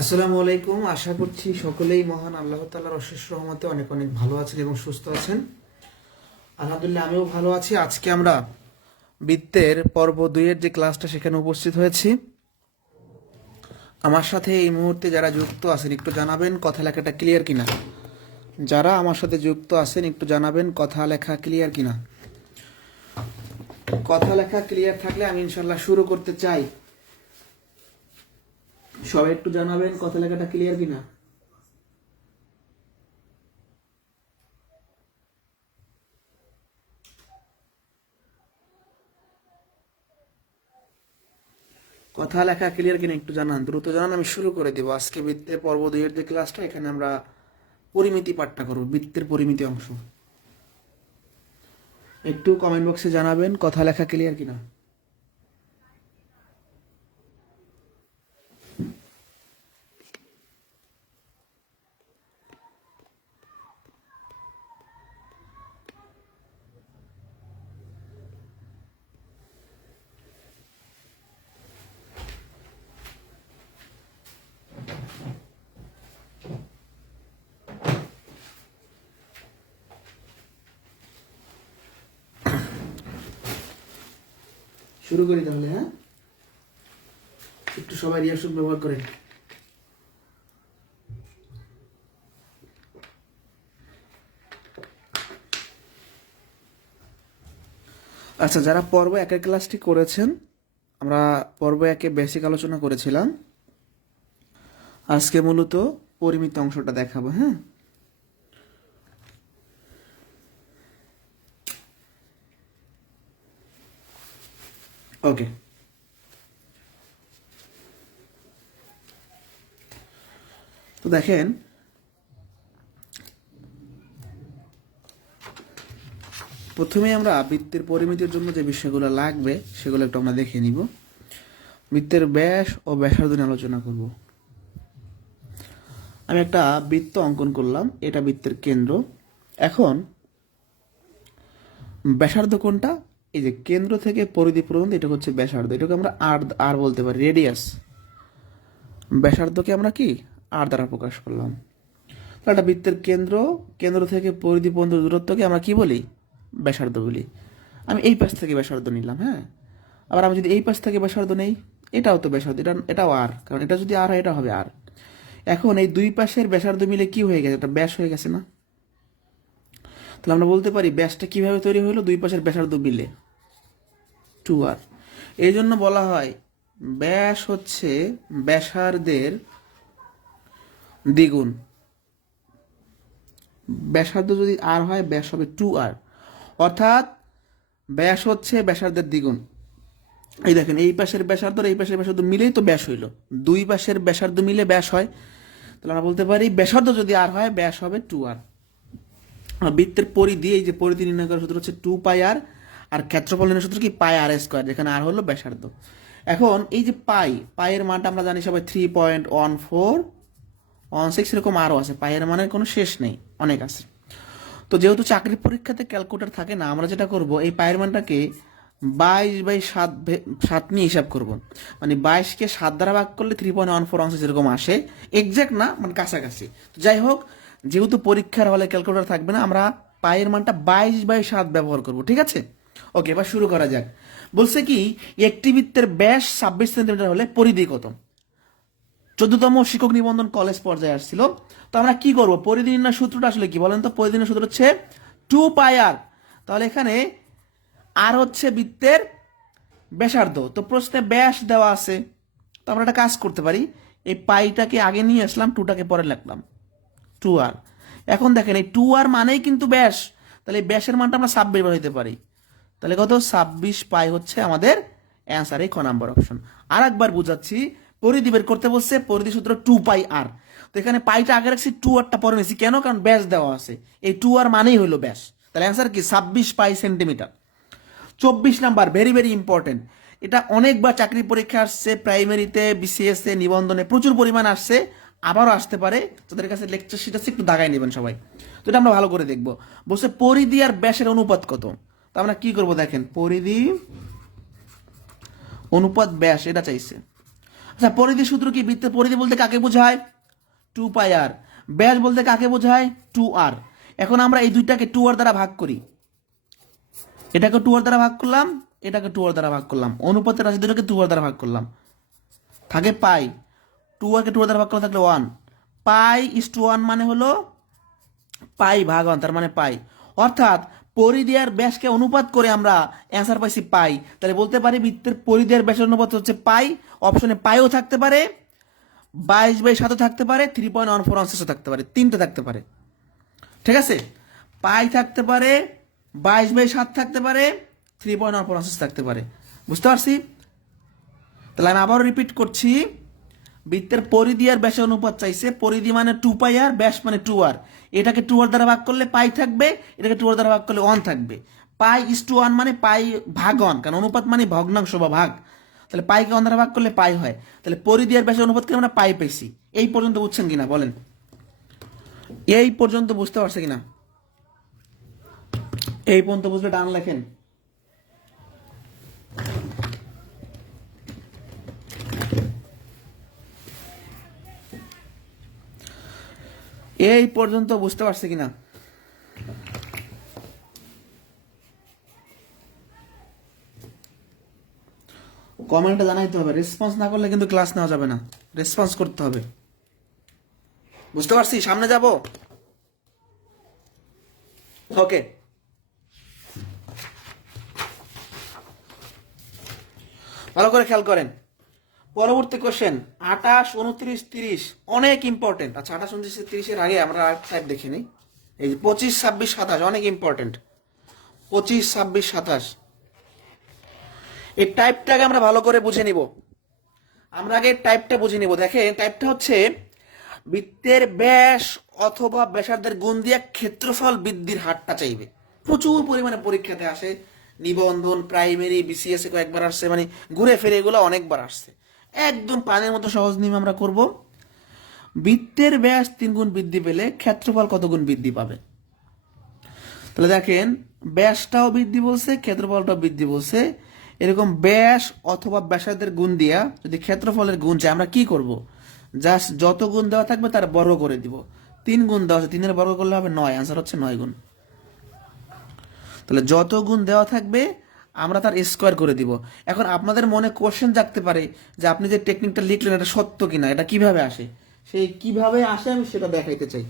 আসসালামু আলাইকুম। আশা করছি সকলেই মহান আল্লাহ তাআলার অশেষ রহমতে অনেক অনেক ভালো আছেন এবং সুস্থ আছেন। আলহামদুলিল্লাহ আমিও ভালো আছি। আজকে আমরা বৃত্তের পর্ব 2 এর যে ক্লাসটা সেখানে উপস্থিত হয়েছি। আমার সাথে এই মুহূর্তে যারা যুক্ত আছেন একটু জানাবেন কথা লেখাটা ক্লিয়ার কিনা। যারা আমার সাথে যুক্ত আছেন একটু জানাবেন কথা লেখা ক্লিয়ার কিনা। কথা লেখা ক্লিয়ার থাকলে আমি ইনশাল্লাহ শুরু করতে চাই। সবাই একটু জানাবেন কথা লেখাটা ক্লিয়ার কিনা। কথা লেখা ক্লিয়ার কিনা একটু জানান, দ্রুত জানান, আমি শুরু করে দেবো। আজকে বৃত্তের পর্ব 2 এর যে ক্লাসটা এখানে আমরা পরিমিতি পাঠটা করব, বৃত্তের পরিমিতি অংশ। একটু কমেন্ট বক্সে জানাবেন কথা লেখা ক্লিয়ার কিনা। শুরু করি তাহলে। হ্যাঁ, একটু সবাই রিয়াকশন ব্যবহার করেন। আচ্ছা, যারা পর্ব 1 ক্লাসটি করেছেন, আমরা পর্ব 1 বেসিক আলোচনা করেছিলাম। আজকে মূলত পরিমিত অংশটা দেখাবো। হ্যাঁ, ওকে। তো দেখেন, প্রথমে আমরা বৃত্তের পরিমিতির জন্য যে বিষয়গুলো লাগবে সেগুলো একটু আমরা দেখে নিব। বৃত্তের ব্যাস ও ব্যাসার্ধ নিয়ে আলোচনা করব। আমি একটা বৃত্ত অঙ্কন করলাম, এটা বৃত্তের কেন্দ্র। এখন ব্যাসার্ধ কোনটা? এই যে কেন্দ্র থেকে পরিধি পর্যন্ত এটা হচ্ছে ব্যাসার্ধ। এটাকে আমরা আর আর বলতে পারি, রেডিয়াস। ব্যাসার্ধকে আমরা কি আর দ্বারা প্রকাশ করলাম। তাহলে একটা বৃত্তের কেন্দ্র, কেন্দ্র থেকে পরিধি পর্যন্ত দূরত্বকে আমরা কি বলি? ব্যাসার্ধ বলি। আমি এই পাশ থেকে ব্যাসার্ধ নিলাম। হ্যাঁ, আবার আমি যদি এই পাশ থেকে ব্যাসার্ধ নেই, এটাও তো ব্যাসার্ধ, এটাও আর, কারণ এটা যদি আর হয় এটা হবে আর। এখন এই দুই পাশের ব্যাসার্ধ মিলে কি হয়ে গেছে? এটা ব্যাস হয়ে গেছে না? তাহলে আমরা বলতে পারি ব্যাসটা কিভাবে তৈরি হলো? দুই পাশের ব্যাসার্ধ মিলে 2r। এই জন্য বলা হয় ব্যাস হচ্ছে ব্যাসার্ধের দ্বিগুণ। ব্যাসার্ধ যদি আর হয় ব্যাস হবে 2r, অর্থাৎ ব্যাস হচ্ছে ব্যাসার্ধের দ্বিগুণ। এই দেখেন, এই পাশের ব্যাসার্ধ আর এই পাশের ব্যাসার্ধ মিলেই তো ব্যাস হইল। দুই পাশের ব্যাসার্ধ মিলে ব্যাস হয়। তাহলে আমরা বলতে পারি ব্যাসার্ধ যদি আর হয় ব্যাস হবে 2r। বৃত্তের পরিধি, এই যে পরিধি নির্ণয় করার সূত্র হচ্ছে 2πr, আর ক্ষেত্রফল নির্ণয় সূত্র কি πr স্কয়ার, যেখানে আর হলো ব্যাসার্ধ। এখন এই যে পায়ের মানটা আমরা জানি সবাই 3.1416, এরকম আরও আছে। পায়ের মানের কোনো শেষ নেই, অনেক আছে। তো যেহেতু চাকরির পরীক্ষাতে ক্যালকুলেটর থাকে না, আমরা যেটা করব এই পায়ের মানটাকে 22/7 নিয়ে হিসাব করব। মানে 22কে 7 দ্বারা ভাগ করলে 3.14 যেরকম আসে, এক্সাক্ট না, মানে কাছাকাছি। তো যাই হোক, যেহেতু পরীক্ষার হলে ক্যালকুলেটর থাকবে না, আমরা পায়ের মানটা 22/7 ব্যবহার করব। ঠিক আছে, ওকে, এবার শুরু করা যাক। বলছে কি, একটি বৃত্তের ব্যাস 26 সেন্টিমিটার হলে পরিধি কত? 14তম শিক্ষক নিবন্ধন কলেজ পর্যায়ে আসছিল। তো আমরা কি করব? পরিধি নির্ণয় সূত্রটা আসলে কি বলেন তো? পরিধি নির্ণয় সূত্র হচ্ছে 2πr। তাহলে এখানে আর হচ্ছে বৃত্তের ব্যাসার্ধ, তো প্রশ্নে ব্যাস দেওয়া আছে। তো আমরা একটা কাজ করতে পারি, এই পাইটাকে আগে নিয়ে আসলাম, টুটাকে পরে লিখলাম 2r। এখন দেখেন, এই 2r মানেই কিন্তু ব্যাস। তাহলে এই ব্যাসের মানটা আমরা 26 হইতে পারি। তাহলে কত? 26π হচ্ছে আমাদের অ্যান্সার, এই খ নাম্বার অপশন। আর একবার বুঝাচ্ছি, পরিধি বের করতে বলছে, পরিধি সূত্র 2πr। তো এখানে পাইটা আগে রাখছি, 2rটা পরে নিয়েছি। কেন? কারণ ব্যাস দেওয়া আছে। এই 2r মানেই হলো ব্যাস। তাহলে অ্যান্সার কি? 26π centimetre. 24 number, very very important. এটা অনেকবার চাকরি পরীক্ষা আসছে, প্রাইমারিতে, বিসিএস এ, নিবন্ধনে প্রচুর পরিমাণ আসছে, আবারও আসতে পারে। তাদের কাছে লেকচার শিট আছে, একটু দাগাই নেবেন সবাই। তো এটা আমরা ভালো করে দেখবো। বলছে পরিধি আর ব্যাসের অনুপাত কত? তো আমরা কি করব? দেখেন, পরিধি অনুপাত ব্যাস এটা চাইছে। আচ্ছা, পরিধি সূত্র কি? বৃত্তের পরিধি বলতে কাকে বোঝায়? 2πr। ব্যাস বলতে কাকে বোঝায়? 2r। এখন আমরা এই দুইটাকে 2r দ্বারা ভাগ করি, এটাকে 2r দ্বারা ভাগ করলাম, এটাকে 2r দ্বারা ভাগ করলাম, অনুপাতের রাশি দুটোকে 2r দ্বারা ভাগ করলাম, থাকে পাই। 2r কে 2r দ্বারা ভাগ করলে থাকলে 1। পাই ইস টু 1 মানে হলো পাই ভাগ 1, তার মানে পাই। অর্থাৎ পরিধি আর ব্যাসকে অনুপাত করে আমরা অ্যান্সার পাইছি পাই। তাহলে বলতে পারি বৃত্তের পরিধি আর ব্যাসের অনুপাত হচ্ছে পাই। অপশনে পাইও থাকতে পারে, 22/7 থাকতে পারে, 3.14 আনসারও থাকতে পারে, তিনটে থাকতে পারে। ঠিক আছে, পাই থাকতে পারে, 22/7 থাকতে পারে, 3.14 আনসার থাকতে পারে। বুঝতে পারছি? তাহলে আমি আবারও রিপিট করছি, বৃত্তের পরিধি আর ব্যাসের অনুপাত চাইছে। পরিধি মানে 2πr, ব্যাস মানে 2r। এটাকে 2r দ্বারা ভাগ করলে পাই থাকবে, এটাকে 2r দ্বারা ভাগ করলে 1 থাকবে। পাই ইস টু 1 মানে পাই ভাগ 1, কারণ অনুপাত মানে ভগ্নাংশ বা ভাগ। তাহলে পাইকে 1 দ্বারা ভাগ করলে পাই হয়। তাহলে পরিধি আর ব্যাসের অনুপাতকে আমরা পাই পেয়েছি। এই পর্যন্ত বুঝছেন কিনা বলেন? এই পর্যন্ত বুঝতে পারছে কিনা? এই পর্যন্ত বুঝলে ডান লেখেন। এই পর্যন্ত বুঝতে পারছে কিনা? কমেন্টে জানাইতে হবে। রেসপন্স না করলে কিন্তু ক্লাস নেওয়া যাবে না, রেসপন্স করতে হবে। বুঝতে পারছি? সামনে যাব। ওকে, ভালো করে খেয়াল করেন। পরবর্তী কোশ্চেন 28, 29, 30 অনেক ইম্পর্টেন্ট। আচ্ছা, 28, 29, 30 এর আগে আমরা টাইপ দেখে নিই। এই 25, 26, 27 অনেক ইম্পর্টেন্ট। 25, 26, 27 এই টাইপটাকে আমরা ভালো করে বুঝে নিব। আমরা আগে টাইপটা বুঝে নিব। দেখেন, টাইপটা হচ্ছে বৃত্তের ব্যাস অথবা ব্যাসার্ধের গুণ দিয়ে ক্ষেত্রফল বৃদ্ধির হারটা চাইবে। প্রচুর পরিমাণে পরীক্ষাতে আসে, নিবন্ধন, প্রাইমারি, বিসিএস এ কয়েকবার আসছে, মানে ঘুরে ফিরে এগুলো অনেকবার আসছে। একদম পানির মতো সহজ নিয়ম আমরা করব। বৃত্তের ব্যাস 3 গুণ বৃদ্ধি পেলে ক্ষেত্রফল কত গুণ বৃদ্ধি পাবে? তাহলে দেখেন, ব্যাসটাও বৃদ্ধি বলছে, ক্ষেত্রফলটাও বৃদ্ধি বলছে। এরকম ব্যাস অথবা ব্যাসার্ধের গুণ দিয়া যদি ক্ষেত্রফলের গুণ চাই, আমরা কি করব? জাস্ট যত গুণ দেওয়া থাকবে তার বর্গ করে দিব। 3 গুণ দেওয়া আছে, 3 বর্গ করলে হবে 9, আনসার হচ্ছে 9 গুণ। তাহলে যত গুণ দেওয়া থাকবে আমরা তার স্কোয়ার করে দিব। এখন আপনাদের মনে কোশ্চেন জাগতে পারে যে আপনি যে টেকনিকটা লিখলেন এটা সত্য কিনা, এটা কিভাবে আসে? সেই কিভাবে আসে আমি সেটা দেখাইতে চাই।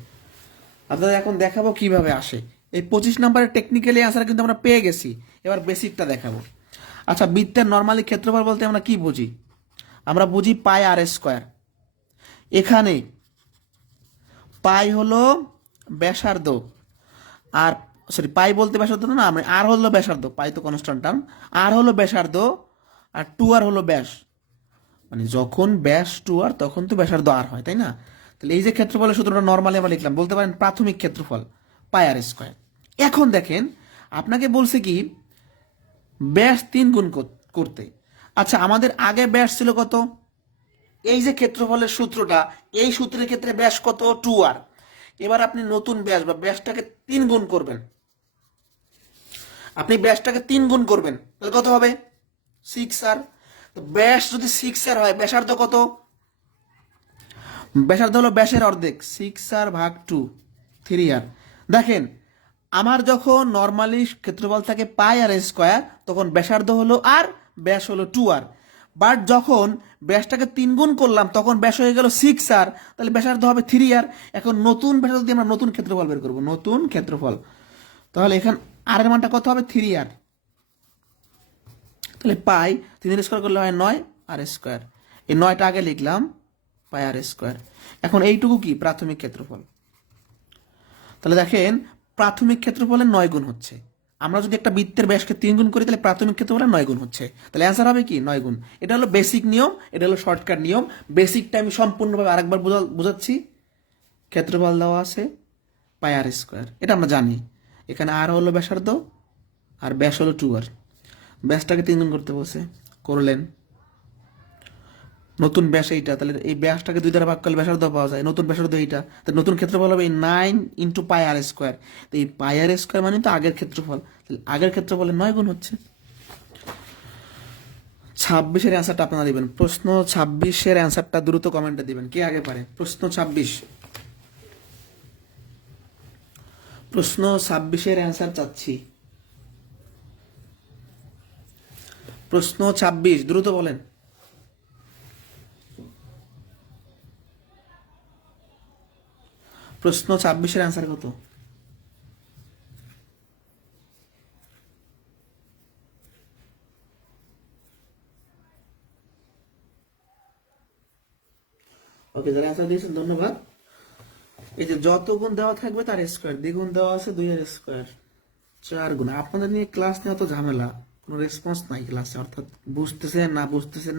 আপনাদের এখন দেখাবো কিভাবে আসে। এই 25 নম্বরের টেকনিক্যালি আনসার কিন্তু আমরা পেয়ে গেছি, এবার বেসিকটা দেখাবো। আচ্ছা, বৃত্তের নর্মালি ক্ষেত্রফল বলতে আমরা কি বুঝি? আমরা বুঝি পাই আর স্কোয়ার। এখানে পাই হলো ব্যাসার্ধ, আর সরি পাই বলতে ব্যাসার্ধ না, আমরা আর হলো ব্যাসার্ধ, পাই তো কনস্ট্যান্ট টার্ম, আর হলো ব্যাসার্ধ, আর 2r হলো ব্যাস। মানে যখন ব্যাস 2r তখন তো ব্যাসার্ধ আর হয়, তাই না? তাহলে এই যে ক্ষেত্রফলের সূত্রটা নর্মালি আমরা লিখলাম, বলতে পারেন প্রাথমিক ক্ষেত্রফল পাই আর স্কোয়ার। এখন দেখেন, আপনাকে বলছে কি ব্যাস 3 গুণ করতে। আচ্ছা, আমাদের আগে ব্যাস ছিল কত? এই যে ক্ষেত্রফলের সূত্রটা, এই সূত্রের ক্ষেত্রে ব্যাস কত? 2r। এবার আপনি নতুন ব্যাস বা ব্যাসটাকে 3 গুণ করবেন। আপনি ব্যাসটাকে 3 গুণ করবেন, তাহলে কত হবে? 6r। তো ব্যাস যদি 6r হয়, ব্যাসার্ধ কত? ব্যাসার্ধ হলো ব্যাসের অর্ধেক, 6r ভাগ 2, 3r। দেখেন, আমার যখন নর্মালি ক্ষেত্রফল থাকে পাই আর স্কোয়ার, তখন ব্যাসার্ধ হলো আর, ব্যাস হলো 2r। বাট যখন ব্যাসটাকে 3 গুণ করলাম তখন ব্যাস হয়ে গেল 6r, তাহলে ব্যাসার্ধ হবে 3r। এখন নতুন ব্যাসার্ধ দিয়ে আমরা নতুন ক্ষেত্রফল বের করবো, নতুন ক্ষেত্রফল। তাহলে এখানে আর এর মানটা কত হবে? 3r। তাহলে পাই 3 স্কোয়ার করলে হয় 9 আর স্কোয়ার। এই 9টা আগে লিখলাম, পাই আর স্কোয়ার। এখন এইটুকু কি? প্রাথমিক ক্ষেত্রফল। তাহলে দেখেন, প্রাথমিক ক্ষেত্রফলের 9 গুণ হচ্ছে। আমরা যদি একটা বৃত্তের ব্যাসকে 3 গুণ করি, তাহলে প্রাথমিক ক্ষেত্রফলের 9 গুণ হচ্ছে। তাহলে অ্যান্সার হবে কি? 9 গুণ। এটা হলো বেসিক নিয়ম, এটা হলো শর্টকাট নিয়ম। বেসিকটা আমি সম্পূর্ণভাবে আরেকবার বোঝাচ্ছি। ক্ষেত্রফল দেওয়া আছে পাই আর স্কোয়ার, এটা আমরা জানি। এখানে আর হলো ব্যাসার্ধ, আর ব্যাস হলো 2r। ব্যাসটাকে 3 গুণ করতে বলছে, করলেন। নতুন ব্যাস এইটা, তাহলে এই ব্যাসটাকে 2 দ্বারা ভাগ করলে ব্যাসার্ধ পাওয়া যায়। নতুন ব্যাসার্ধ এইটা, তাহলে নতুন ক্ষেত্রফল হবে 9 ইন্টু পাই আর স্কোয়ার। তো এই পাই আর স্কোয়ার মানে তো আগের ক্ষেত্রফল, তাহলে আগের ক্ষেত্রফলের 9 গুণ হচ্ছে। 26-এর অ্যান্সারটা আপনারা দিবেন। প্রশ্ন 26-এর অ্যান্সারটা দ্রুত কমেন্টে দিবেন। কে আগে পারে? প্রশ্ন 26, প্রশ্ন 26-এর অ্যান্সার চাচ্ছি। প্রশ্ন 26 দ্রুত বলেন। প্রশ্ন 26-এর অ্যান্সার কত? ওকে, যারা অ্যান্সার দিয়েছেন ধন্যবাদ। এই যে যত গুণ দেওয়া থাকবে তার স্কোয়ার, দ্বিগুণ দেওয়া আছে 2-এর স্কোয়ার, 4 গুণ। আপনাদের নিয়ে ক্লাস নেওয়া তো ঝামেলা, কোনো রেসপন্স নাই ক্লাসে, অর্থাৎ বুঝতেছেন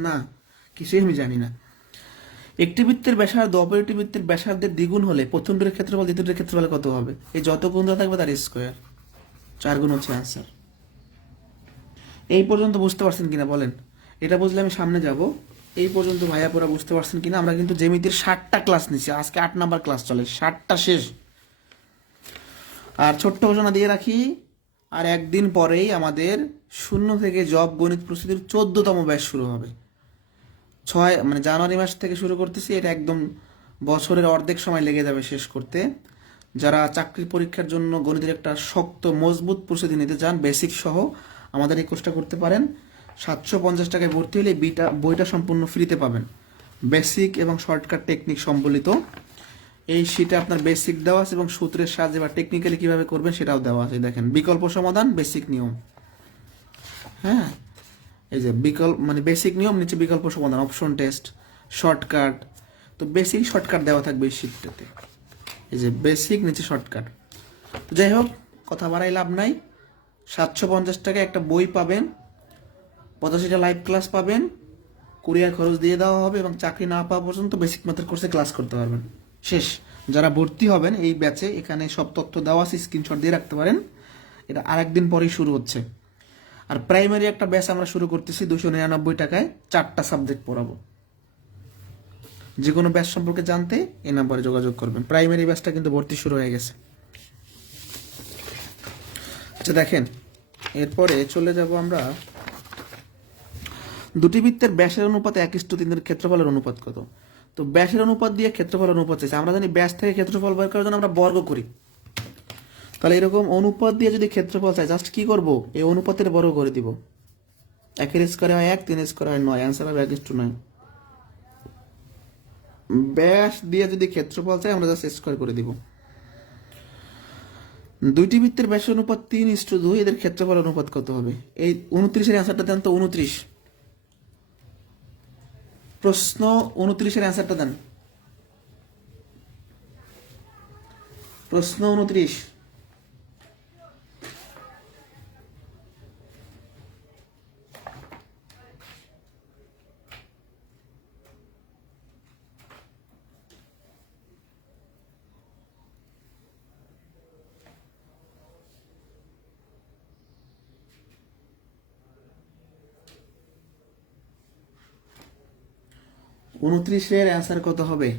না কিছুই আমি জানি না। একটি বৃত্তের ব্যাসার্ধ অপর একটি বৃত্তের ব্যাসার্ধের দ্বিগুণ হলে প্রথমটির ক্ষেত্রফল দ্বিতীয়টির ক্ষেত্রফলে কত হবে? এই যত গুণ দেওয়া থাকবে তার স্কোয়ার, 4 গুণ হচ্ছে অ্যান্সার। এই পর্যন্ত বুঝতে পারছেন কিনা বলেন? এটা বুঝলে আমি সামনে যাব। এই পর্যন্ত ভাইয়া পুরা বুঝতে পারছেন কিনা? আমরা কিন্তু জ্যামিতির 60টা ক্লাস নিচ্ছি, আজকে 8 নাম্বার ক্লাস চলে, 60টা শেষ। আর ছোট্ট ঘোষণা দিয়ে রাখি, আর একদিন পরেই আমাদের শূন্য থেকে জব গণিত প্রস্তুতির 14তম ব্যাচ শুরু হবে। জানুয়ারি মাস থেকে শুরু করতেছি, এটা একদম বছরের অর্ধেক সময় লেগে যাবে শেষ করতে। যারা চাকরির পরীক্ষার জন্য গণিতের একটা শক্ত মজবুত প্রস্তুতি নিতে চান বেসিক সহ, আমাদের এই কোর্সটা করতে পারেন। 750 টাকায় ভর্তি হলে বইটা সম্পূর্ণ ফ্রিতে পাবেন। বেসিক এবং শর্টকাট টেকনিক সম্বলিত এই শীটে আপনার বেসিক দেওয়া আছে এবং সূত্রের সাহায্যে বা টেকনিক্যালি কিভাবে করবেন সেটাও দেওয়া আছে। দেখেন, বিকল্প সমাধান, বেসিক নিয়ম। হ্যাঁ, এই যে বেসিক নিয়ম, নিচে বিকল্প সমাধান, অপশন টেস্ট, শর্টকাট। তো বেসিক শর্টকাট দেওয়া থাকবে এই শীটটাতে। এই যে বেসিক, নিচে শর্টকাট। যাই হোক, কথা বাড়াই লাভ নাই। 750 টাকায় একটা বই পাবেন, 85টা লাইভ ক্লাস পাবেন, কুরিয়ার খরচ দিয়ে দেওয়া হবে এবং চাকরি না পাওয়া পর্যন্ত বেসিক ম্যাথের কোর্সে ক্লাস করতে পারবেন। শেষ। যারা ভর্তি হবেন এই ব্যাচে, এখানে সব তথ্য দেওয়া আছে, স্ক্রিনশট দিয়ে রাখতে পারেন। এটা আরেকদিন পরেই শুরু হচ্ছে। আর প্রাইমারি একটা ব্যাচ আমরা শুরু করতেছি 299 টাকায়, 4টা সাবজেক্ট পড়াবো। যে কোনো ব্যাচ সম্পর্কে জানতে এই নাম্বারে যোগাযোগ করবেন। প্রাইমারি ব্যাচটা কিন্তু ভর্তি শুরু হয়ে গেছে। আচ্ছা দেখেন, এরপরে চলে যাব আমরা, দুটি বৃত্তের ব্যাসের অনুপাত 1:3 ক্ষেত্রফলের অনুপাত কত? তো ব্যাসের অনুপাত দিয়ে ক্ষেত্রফলের অনুপাত চাইছে। আমরা জানি ব্যাস থেকে ক্ষেত্রফল বের করার জন্য আমরা বর্গ করি। তাহলে এরকম অনুপাত দিয়ে যদি ক্ষেত্রফল চাই, জাস্ট কি করব? এই অনুপাতের বর্গ করে দিব। 1-এর স্কোয়ারে হয় 1, 3-এর স্কোয়ারে হয় 9, অ্যান্সার হবে 1:9। ব্যাস দিয়ে যদি ক্ষেত্রফল চাই আমরা জাস্ট স্কোয়ার করে দিব। দুইটি বৃত্তের ব্যাসের অনুপাত 3:2, এদের ক্ষেত্রফল অনুপাত কত হবে? এই 29-এর অ্যান্সারটা দেন তো। 29, প্রশ্ন 29-এর অ্যান্সারটা দেন। প্রশ্ন 29। উনত্রিশের অ্যান্সার কত হবে?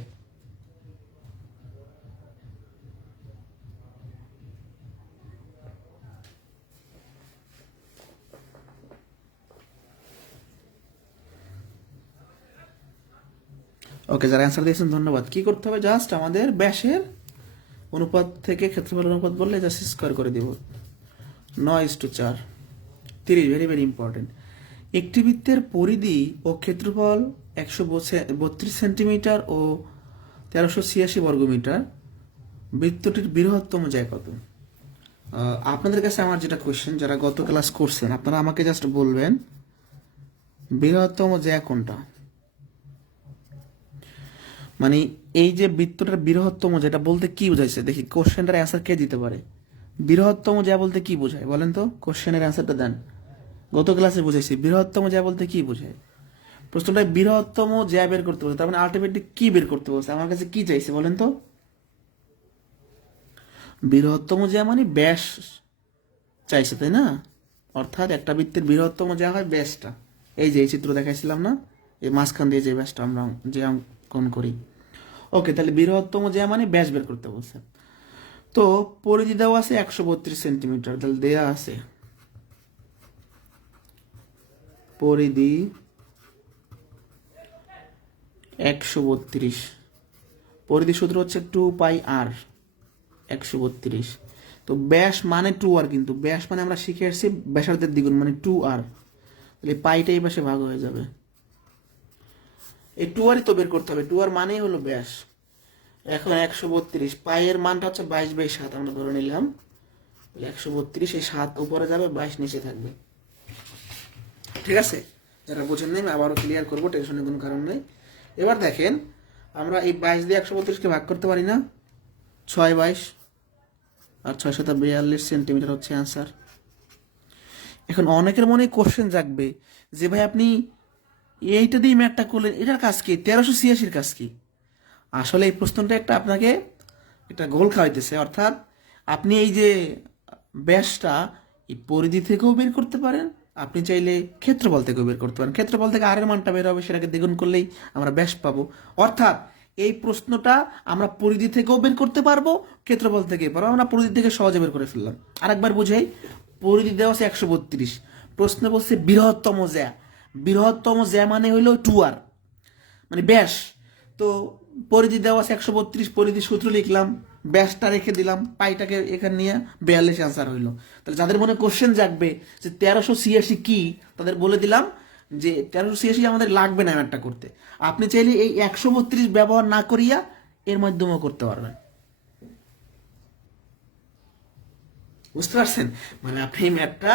ওকে, যারা অ্যান্সার দিয়েছেন ধন্যবাদ। কি করতে হবে? জাস্ট আমাদের ব্যাসের অনুপাত থেকে ক্ষেত্রফল অনুপাত বললে জাস্ট স্কোয়ার করে দিব। 9:4, 30, ভেরি ভেরি ইম্পর্টেন্ট। একটি বৃত্তের পরিধি ও ক্ষেত্রফল 132 সেন্টিমিটার ও 1386 বর্গমিটার। বৃত্তটির বৃহত্তম জ্যা কত? আপনাদের কাছে আমার যেটা কোয়েশ্চেন, যারা গত ক্লাস করছেন আপনারা আমাকে জাস্ট বলবেন বৃহত্তম জ্যা কোনটা। মানে এই যে বৃত্তটার বৃহত্তম, যেটা বলতে কি বোঝাইছে দেখি, কোশ্চেনটার অ্যান্সার কে দিতে পারে? বৃহত্তম জ্যা বলতে কি বোঝায় বলেন তো? কোশ্চেনের অ্যান্সারটা দেন। গত ক্লাসে বুঝাইছি বৃহত্তম জ্যা বলতে কি বোঝায়। প্রশ্নটা বৃহত্তম জ্যা বের করতে বলছে, তার মানে আলটিমেটলি কি বের করতে বলছে? আমার কাছে কি চাইছে বলেন তো? বৃহত্তম জ্যা মানে ব্যাস চাইছে, তাই না? অর্থাৎ একটা বৃত্তের বৃহত্তম জ্যা হয় ব্যাসটা। এই যে এই চিত্র দেখাইছিলাম না, এই মাঝখান দিয়ে যে ব্যাসটা আমরা যে অঙ্কন করি। ওকে, তাহলে বৃহত্তম জ্যা মানে ব্যাস বের করতে বলছে। তো পরিধি দেওয়া আছে 132 সেন্টিমিটার, তাহলে দেয়া আছে পরিধি 132, পরিধি সূত্র হচ্ছে 2πr, 132। তো ব্যাস মানে 2r, কিন্তু ব্যাস মানে আমরা শিখে আসছি ব্যাসার্ধের দ্বিগুণ মানে 2r, তাহলে পাইটা এই পাশে ভাগ হয়ে যাবে। এই 2rই তো বের করতে হবে, 2r মানেই হলো ব্যাস। এখন 132, পাইয়ের মানটা হচ্ছে 22/7 আমরা ধরে নিলাম, 132, এই 7 উপরে যাবে, 22 নিচে থাকবে। ঠিক আছে, যারা বোঝেন নাই আমি আবারও ক্লিয়ার করবো, টেনশনের কোনো কারণ নেই। এবার দেখেন আমরা এই 22 দিয়ে 132কে ভাগ করতে পারি না, 6/22, আর 642 সেন্টিমিটার হচ্ছে অ্যান্সার। এখন অনেকের মনে কোশ্চেন জাগবে যে ভাই আপনি এইটা দিয়ে ম্যাথটা করলেন, এটার কাজ কি, 1386-র কাজ কি? আসলে এই প্রশ্নটা একটা আপনাকে একটা গোল খাওয়াইতেছে, অর্থাৎ আপনি এই যে ব্যাসটা এই পরিধি থেকেও বের করতে পারেন, আপনি চাইলে ক্ষেত্রফল থেকেও বের করতে পারেন। ক্ষেত্রফল থেকে আর এর মানটা বের হবে, সেটাকে দ্বিগুণ করলেই আমরা ব্যাস পাবো। অর্থাৎ এই প্রশ্নটা আমরা পরিধি থেকেও বের করতে পারবো, ক্ষেত্রফল থেকে পারবো। আমরা পরিধি থেকে সহজে বের করে ফেললাম। আরেকবার বুঝাই, পরিধি দেওয়া আছে 132, প্রশ্ন বলছে বৃহত্তম জ্যা, বৃহত্তম জ্যা মানে হইলো 2r, মানে ব্যাস। তো পরিধি দেওয়া আছে 132, পরিধি সূত্র লিখলাম, ব্যাসটা রেখে দিলাম, পাইটাকে এখানে নিয়ে 42 অ্যান্সার হইলো। তাহলে যাদের মনে কোশ্চেন জাগবে যে 1386 কি, তাদের বলে দিলাম যে 1386 আমাদের লাগবে না ম্যাথটা করতে। আপনি চাইলে এই 132 ব্যবহার না করিয়া এর মাধ্যমেও করতে পারবেন। বুঝতে পারছেন? মানে আপনি এই ম্যাথটা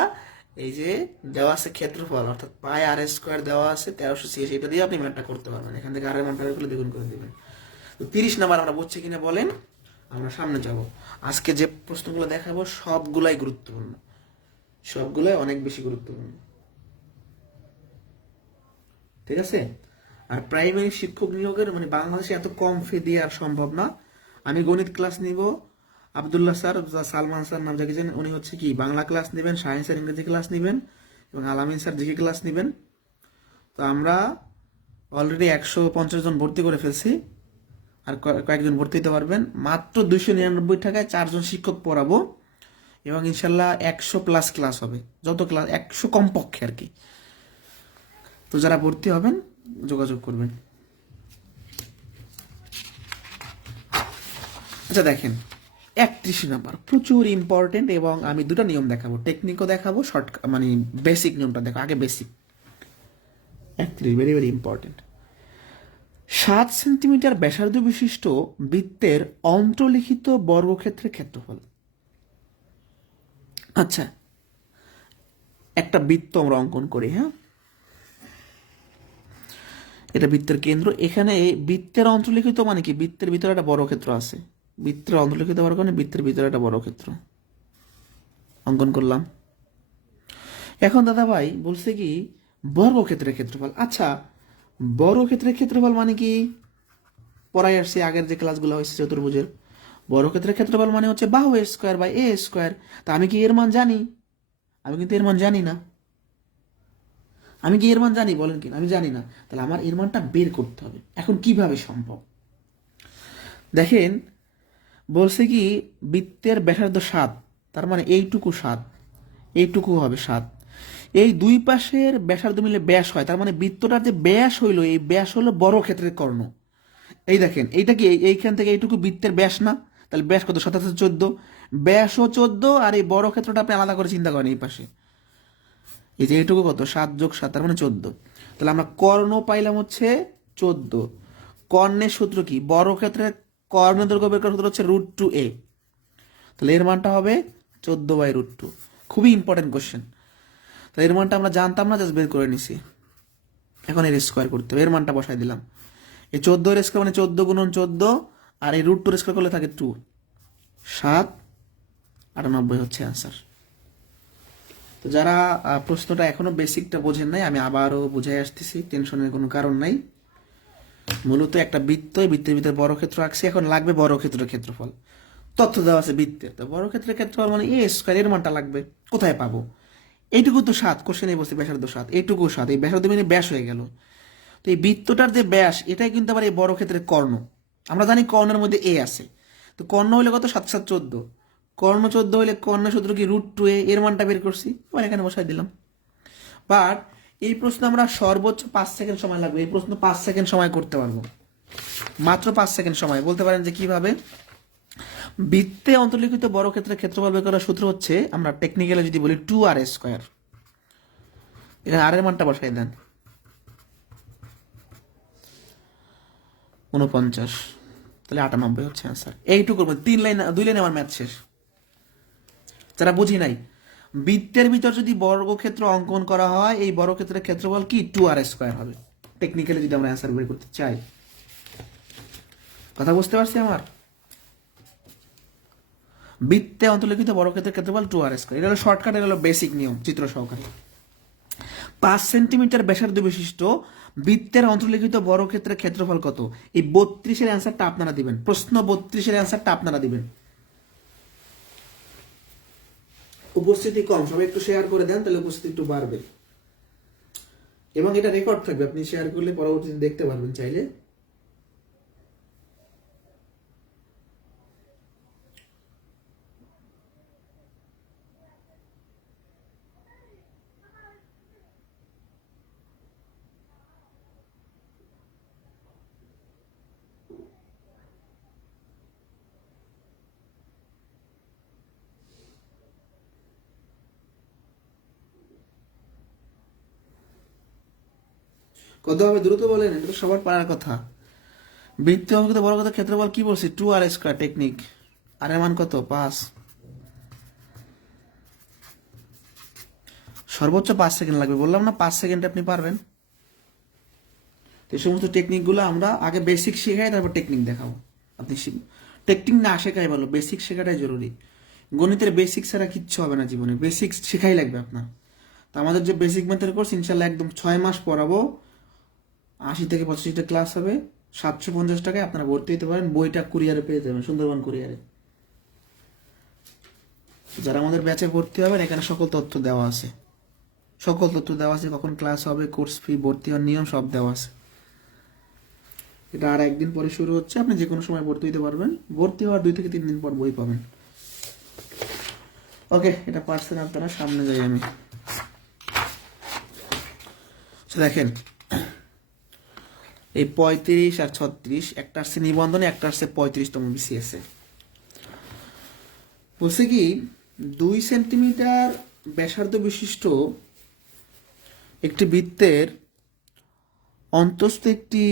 এই যে দেওয়া আছে ক্ষেত্রফল, অর্থাৎ পাই আর স্কোয়ার দেওয়া আছে 1386, এটা দিয়ে আপনি ম্যাথটা করতে পারবেন। এখান থেকে আর এর মানটা বের করলে দ্বিগুণ করে দেবেন। তো 30 নাম্বার আমরা বুঝছি কিনা বলেন, আমরা সামনে যাব। আজকে যে প্রশ্নগুলো দেখাবো সবগুলাই গুরুত্বপূর্ণ, সবগুলাই অনেক বেশি গুরুত্বপূর্ণ। ঠিক আছে? আর প্রাইমারি শিক্ষক নিয়োগের মানে বাংলাদেশে এত কম ফি দিয়ে আর সম্ভব না। আমি গণিত ক্লাস নিব, আবদুল্লাহ স্যার, সালমান স্যার নাম জানিয়েছেন, উনি হচ্ছে কি বাংলা ক্লাস নেবেন, সায়েন্স আর ইংরেজি ক্লাস নেবেন, এবং আলামিন স্যার জিকে ক্লাস নেবেন। তো আমরা অলরেডি 150 জন ভর্তি করে ফেলছি, আর কয়েকজন ভর্তি হতে পারবেন। মাত্র 299 টাকায় 4 জন শিক্ষক পড়াবো, এবং ইনশাল্লাহ 100+ ক্লাস হবে, যত ক্লাস 100 কমপক্ষে আর কি। তো যারা ভর্তি হবেন যোগাযোগ করবেন। আচ্ছা দেখেন, 31 নাম্বার প্রচুর ইম্পর্টেন্ট, এবং আমি দুটো নিয়ম দেখাবো, টেকনিকও দেখাবো, শর্ট মানে বেসিক নিয়মটা দেখো আগে, basic. 31 very very important. 7 centimetre ব্যাসার্ধ বিশিষ্ট বৃত্তের অন্তর্লিখিত বর্গক্ষেত্রের ক্ষেত্রফল। আচ্ছা, একটা বৃত্ত আমরা অঙ্কন করি। হ্যাঁ, এটা বৃত্তের কেন্দ্র। এখানে বৃত্তের অন্তর্লিখিত মানে কি, বৃত্তের ভিতরে একটা বর্গক্ষেত্র আছে, বৃত্তের অন্তর্লিখিত বর্গ মানে বৃত্তের ভিতরে একটা বর্গক্ষেত্র অঙ্কন করলাম। এখন দাদা ভাই বলছে কি বর্গক্ষেত্রের ক্ষেত্রফল। আচ্ছা, বর্গক্ষেত্রের ক্ষেত্রফল মানে কি, পড়াই আসছে আগের যে ক্লাসগুলো হয়েছে চতুর্ভুজের। বর্গক্ষেত্রের ক্ষেত্রফল মানে হচ্ছে বাহু স্কোয়ার বাই এ স্কোয়ার। তা আমি কি এর মান জানি? আমি কিন্তু এর মান জানি না। আমি কি এর মান জানি বলেন কিনা? আমি জানি না। তাহলে আমার এর মানটা বের করতে হবে। এখন কিভাবে সম্ভব দেখেন, বলছে কি বৃত্তের ব্যাসার্ধ 7, তার মানে এইটুকু 7, এইটুকু হবে 7। এই দুই পাশের ব্যাসার্ধ মিলে ব্যাস হয়, তার মানে বৃত্তটার যে ব্যাস হইলো, এই ব্যাস হলো বর্গক্ষেত্রের কর্ণ। এই দেখেন, এইটা কি এইখান থেকে এইটুকু বৃত্তের ব্যাস না? তাহলে ব্যাস কত? 7 × 14, ব্যাসও 14, আর এই বর্গক্ষেত্রটা আপনি আলাদা করে চিন্তা করেন, এই পাশে এই যে এইটুকু কত, 7 + 7 তার মানে 14। তাহলে আমরা কর্ণ পাইলাম হচ্ছে 14। কর্ণের সূত্র কি? বর্গক্ষেত্রের কর্ণের দৈর্ঘ্য বের করার সূত্র হচ্ছে √2a। তাহলে এর মানটা হবে 14/√2। খুবই ইম্পর্টেন্ট কোশ্চেন। তাহলে এর মানটা আমরা জানতাম না, জাস্ট বের করে নিছি। এখন এর স্কোয়ার করতে হবে, এর মানটা বসাই দিলাম। এই 14 এর স্কোয়ার মানে 14 × 14, আর এই √2 এর স্কোয়ার করলে থাকে 2, 7/98 হচ্ছে অ্যান্সার। তো যারা প্রশ্নটা এখনো বেসিকটা বোঝেন নাই, আমি আবারও বুঝাই আসতেছি, টেনশনের কোনো কারণ নাই। মূলত একটা বৃত্ত, বৃত্তের ভিতরে বর্গক্ষেত্র আঁকছি, এখন লাগবে বর্গক্ষেত্রের ক্ষেত্রফল। তথ্য দেওয়া আছে বৃত্তের, তো বর্গক্ষেত্রের ক্ষেত্রফল মানে এ স্কোয়ার, এর মানটা লাগবে। কোথায় পাবো? এইটুকু তো 7, কোশ্চেনে বলছে ব্যাসার্ধ 7, এইটুকু 7, এই ব্যাসার্ধ মানে ব্যাস হয়ে গেল। তো এই বৃত্তটার যে ব্যাস, এটাই কিন্তু আবার এই বর্গক্ষেত্রের কর্ণ। আমরা জানি কর্ণের মধ্যে এ আছে, তো কর্ণ হইলে কত? 7 × 7 = 14, কর্ণ 14 হইলে কর্ণের সূত্র কি √2a, এর মানটা বের করছি, এবার এখানে বসাই দিলাম। বাট এই প্রশ্ন আমরা সর্বোচ্চ 5 সেকেন্ড সময় লাগবে, এই প্রশ্ন 5 সেকেন্ড সময় করতে পারবো, মাত্র 5 সেকেন্ড সময়। বলতে পারেন যে কিভাবে, বৃত্তে অন্তর্লিখিত বর্গক্ষেত্রের ক্ষেত্রফল বের করার সূত্র হচ্ছে, আমরা টেকনিক্যালি যদি বলি 2r²। এখানে আর এর মানটা বসাই দেন 49, তাহলে 98 হচ্ছে অ্যান্সার। এইটুকু করবো, 2 লাইন আমার ম্যাথ শেষ। যারা বুঝি নাই, বৃত্তের ভিতর যদি বর্গক্ষেত্র অঙ্কন করা হয়, এই বর্গক্ষেত্রের ক্ষেত্রফল কি 2r² হবে, টেকনিক্যালি যদি আমরা অ্যান্সার বের করতে চাই। কথা বুঝতে পারছি আমার? বৃত্তে অন্তর্লিখিত বর্গক্ষেত্রের ক্ষেত্রফল 2r², এটা হলো শর্টকাট, এটা হলো বেসিক নিয়ম চিত্র সহকারে। 5 সেন্টিমিটার ব্যাসার্ধ বিশিষ্ট বৃত্তের অন্তর্লিখিত বর্গক্ষেত্রের ক্ষেত্রফল কত? এই 32-এর অ্যান্সারটা আপনারা দিবেন, প্রশ্ন 32-এর অ্যান্সারটা আপনারা দিবেন। উপস্থিতি কম, সবাই একটু শেয়ার করে দেন, তাহলে উপস্থিতি একটু বাড়বে, এবং এটা রেকর্ড থাকবে, আপনি শেয়ার করলে পরবর্তীতে দেখতে পারবেন চাইলে। কত হবে দ্রুত বলেন, এটা তো সবার পারার কথা। বৃত্তে অন্তর্লিখিত বর্গক্ষেত্রের ক্ষেত্রফল কি বলছি? 2r², technique. আর এর মান কত? 5। সর্বোচ্চ 5 সেকেন্ড লাগবে, বললাম না 5 সেকেন্ডে আপনি পারবেন। তো এই সমস্ত টেকনিকগুলো আমরা আগে বেসিক শেখাই, তারপর টেকনিক দেখাবো। আপনি টেকনিক না শেখাই ভালো, বেসিক শেখাটাই জরুরি। গণিতের বেসিক ছাড়া কিচ্ছু হবে না জীবনে, বেসিক শেখাই লাগবে আপনার। তো আমাদের যে বেসিক ম্যাথের কোর্স ইনশাল্লাহ একদম 6 মাস পড়াবো, 80 থেকে 85টা ক্লাস হবে, 750 টাকায় আপনারা ভর্তি হতে পারেন। বইটা কুরিয়ারে পেয়ে যাবেন, সুন্দরবন কুরিয়ারে। যারা আমাদের ব্যাচে ভর্তি হবেন, এখানে সকল তথ্য দেওয়া আছে, সকল তথ্য দেওয়া আছে, কখন ক্লাস হবে, কোর্স ফি, ভর্তি হওয়ার নিয়ম সব দেওয়া আছে। এটা আর একদিন পরে শুরু হচ্ছে, আপনি যে কোনো সময় ভর্তি হতে পারবেন। ভর্তি হওয়ার 2 থেকে 3 দিন পর বই পাবেন। ওকে, এটা পারছেন আপনারা, সামনে যাই আমি। দেখেন, এই 35 আর 36, একটা আসছে নিবন্ধনে, একটা আসছে 35তম বিসিএসে। বলছে কি 2 সেন্টিমিটার ব্যাসার্ধ বিশিষ্ট একটি বৃত্তের অন্তস্থ একটি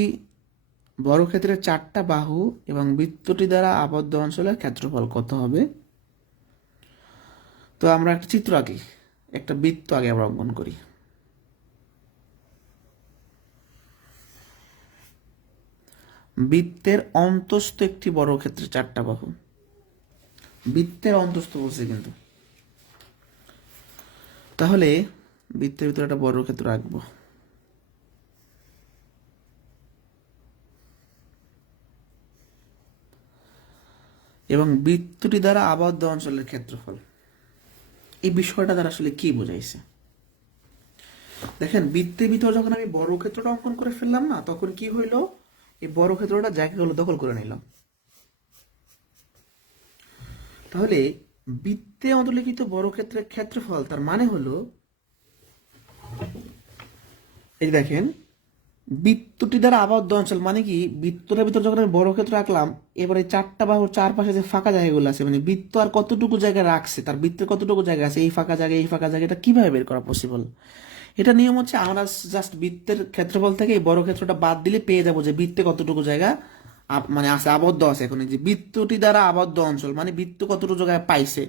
বর্গক্ষেত্রের 4টা বাহু এবং বৃত্তটি দ্বারা আবদ্ধ অঞ্চলের ক্ষেত্রফল কত হবে? তো আমরা একটা চিত্র আঁকি, একটা বৃত্ত আগে আমরা অঙ্কন করি। বৃত্তের অন্তস্থ একটি বর্গক্ষেত্রের 4টা বাহু, বৃত্তের অন্তস্থ বলছে কিন্তু। তাহলে বৃত্তের ভিতরে একটা বর্গক্ষেত্র আঁকবো। এবং বৃত্তটি দ্বারা আবদ্ধ অঞ্চলের ক্ষেত্রফল, এই বিষয়টা দ্বারা আসলে কি বোঝাইছে? দেখেন, বৃত্তের ভিতরে যখন আমি বর্গক্ষেত্রটা অঙ্কন করে ফেললাম না, তখন কি হইলো, এই বর্গক্ষেত্রটা জায়গাগুলো দখল করে নিলাম। তাহলে বৃত্তে অন্তর্লিখিত বর্গক্ষেত্রের ক্ষেত্রফল, তার মানে হলো, এই দেখেন, বৃত্তটি দ্বারা আবদ্ধ অঞ্চল মানে কি, বৃত্তটার ভিতরে যখন আমি বর্গক্ষেত্র আঁকলাম, এবারে 4টা বাহুর চারপাশে যে ফাঁকা জায়গাগুলো আছে, মানে বৃত্ত আর কতটুকু জায়গা রাখছে, তার বৃত্তের কতটুকু জায়গা আছে, এই ফাঁকা জায়গা, এই ফাঁকা জায়গা, এটা কিভাবে বের করা পসিবল? এটা নিয়ম হচ্ছে, আমরা জাস্ট বৃত্তের ক্ষেত্রফল থেকে এই বর্গক্ষেত্রটা বাদ দিলে পেয়ে যাবো যে বৃত্তে কতটুকু জায়গা মানে আছে, আবদ্ধ আছে। এখন যে বৃত্তটি দ্বারা আবদ্ধ অঞ্চল মানে বৃত্ত কতটুকু জায়গায় পাইছে।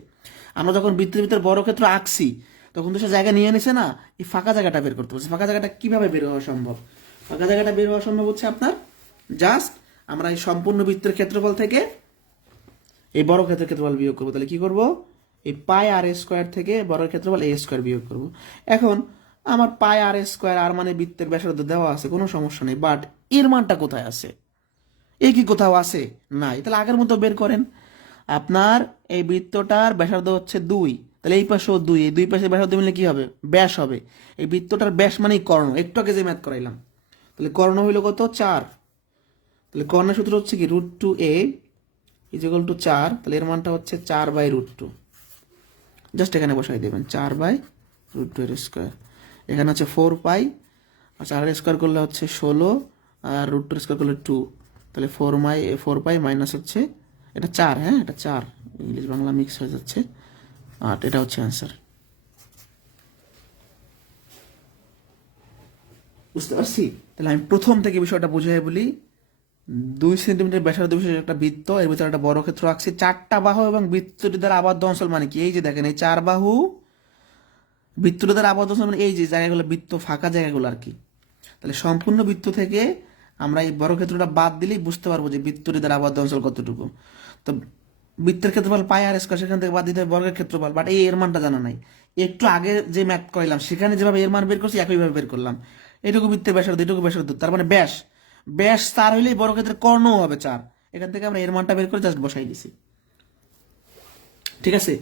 আমরা যখন বৃত্তের ভিতরে বর্গক্ষেত্র আঁকছি, তখন তো সে জায়গা নিয়ে নিছে না, এই ফাঁকা জায়গাটা বের করতে পারছে। ফাঁকা জায়গাটা কিভাবে বের হওয়া সম্ভব? ফাঁকা জায়গাটা বের হওয়া সম্ভব হচ্ছে আপনার জাস্ট আমরা এই সম্পূর্ণ বৃত্তের ক্ষেত্রফল থেকে এই বর্গক্ষেত্রের ক্ষেত্রফল বিয়োগ করবো। তাহলে কি করব, এই πr² থেকে বর্গক্ষেত্রফল a² বিয়োগ করব। এখন আমার πr², আর মানে বৃত্তের ব্যাসার্ধ দেওয়া আছে, কোনো সমস্যা নেই, বাট এর মানটা কোথায় আছে? এই কি কোথাও আছে? নাই। তাহলে আগের মতো বের করেন। আপনার এই বৃত্তটার ব্যাসার্ধ হচ্ছে 2, তাহলে এই পাশেও 2, এই 2 পাশে ব্যাসার্ধ মিলে কি হবে? ব্যাস হবে। এই বৃত্তটার ব্যাস মানেই কর্ণ, একটু আগে যে ম্যাথ করাইলাম। তাহলে কর্ণ হইল কত? 4। তাহলে কর্ণের সূত্র হচ্ছে কি, √2a = 4। তাহলে এর মানটা হচ্ছে 4/√2। জাস্ট এখানে বসাই দেবেন 4/√2² এখানে হচ্ছে 4 পাই, আর 4 স্কোয়ার করলে হচ্ছে 16, আর √2 স্কোয়ার করলে 2, তাহলে 4 পাই মাইনাস হচ্ছে এটা 4, হ্যাঁ এটা 4, ইংলিশ বাংলা মিক্স হয়ে যাচ্ছে, 8, এটা হচ্ছে অ্যান্সার। বুঝতে পারছি? তাহলে আমি প্রথম থেকে বিষয়টা বুঝাই বলি। 2 সেন্টিমিটার ব্যাসার্ধ বিশিষ্ট একটা বৃত্ত, এর ভিতরে একটা বর্গক্ষেত্র আঁকছি, 4টা বাহু এবং বৃত্তটি দ্বারা আবদ্ধ অঞ্চল মানে কি? এই যে দেখেন এই 4 বাহু, বৃত্তটি দ্বারা আবদ্ধ অঞ্চল মানে এই যে জায়গাগুলো, বৃত্ত ফাঁকা জায়গাগুলো আর কি। তাহলে সম্পূর্ণ বৃত্ত থেকে আমরা এই বর্গক্ষেত্রটা বাদ দিলেই বুঝতে পারবো যে বৃত্তটি দ্বারা আবদ্ধ অঞ্চল কতটুকু। তো বৃত্তের ক্ষেত্রফল পাই আর স্কয়ার, সেখান থেকে বাদ দিতে হবে বর্গের ক্ষেত্রফল, বাট এই এর মানটা জানা নাই। একটু আগে যে ম্যাথ করাইলাম সেখানে যেভাবে এর মান বের করছি একইভাবে বের করলাম। এটুকু বৃত্তের ব্যাসার্ধ, এটুকু ব্যাসার্ধ, তার মানে ব্যাস, ব্যাস 4 হইলেই বর্গক্ষেত্রের কর্ণও হবে 4। এখান থেকে আমরা এর মানটা বের করে জাস্ট বসাই দিছি। ঠিক আছে,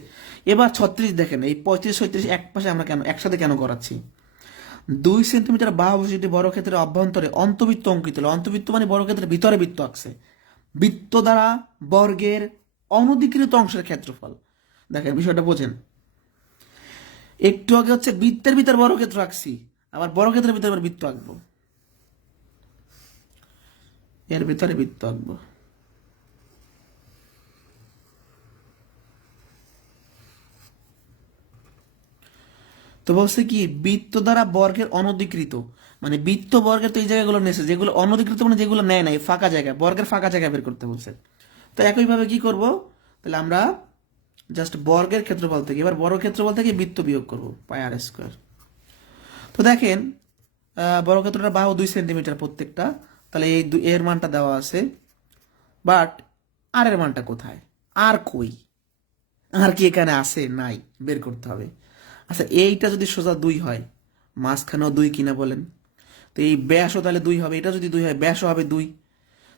এবার 36 দেখেন, এই 35 36 এক পাশে আমরা কেন একসাথে কেন করাচ্ছি? 2 সেন্টিমিটার বাহু বিশিষ্ট বর্গক্ষেত্রের অভ্যন্তরে অন্তবৃত্ত অঙ্কিত হলো। অন্তবৃত্ত মানে বর্গক্ষেত্রের ভিতরে বৃত্ত আঁকছে। বৃত্ত দ্বারা বর্গের অনধিকৃত অংশের ক্ষেত্রফল। দেখেন বিষয়টা বোঝেন। একটু আগে হচ্ছে বৃত্তের ভিতর বর্গক্ষেত্র আঁকছি, আবার বর্গক্ষেত্রের ভিতরে আবার বৃত্ত আঁকবো, এর ভিতরে বৃত্ত আঁকবো। তো বলছে কি, বৃত্ত দ্বারা বর্গের অনধিকৃত, মানে বৃত্ত বর্গের তো এই জায়গাগুলো নেছে, যেগুলো অনধিকৃত মানে যেগুলো নেয় নাই, ফাঁকা জায়গা, বর্গের ফাঁকা জায়গা বের করতে বলছে। তো একইভাবে কি করব, তাহলে আমরা জাস্ট বর্গের ক্ষেত্রফল থেকে, এবার বর্গ ক্ষেত্রফল থেকে বৃত্ত বিয়োগ করব, পাই আর স্কোয়ার। তো দেখেন বর্গক্ষেত্রটা বাহু 2 সেন্টিমিটার প্রত্যেকটা, তাহলে এই এর মানটা দেওয়া আছে, বাট আর এর মানটা কোথায়? আর কই? আর কি এখানে আছে? নাই, বের করতে হবে। আচ্ছা এইটা যদি সোজা 2 হয়, মাঝখানেও 2 কিনা বলেন? তো এই ব্যাসও তাহলে 2 হবে, এটা যদি 2 হয় ব্যাসও হবে 2।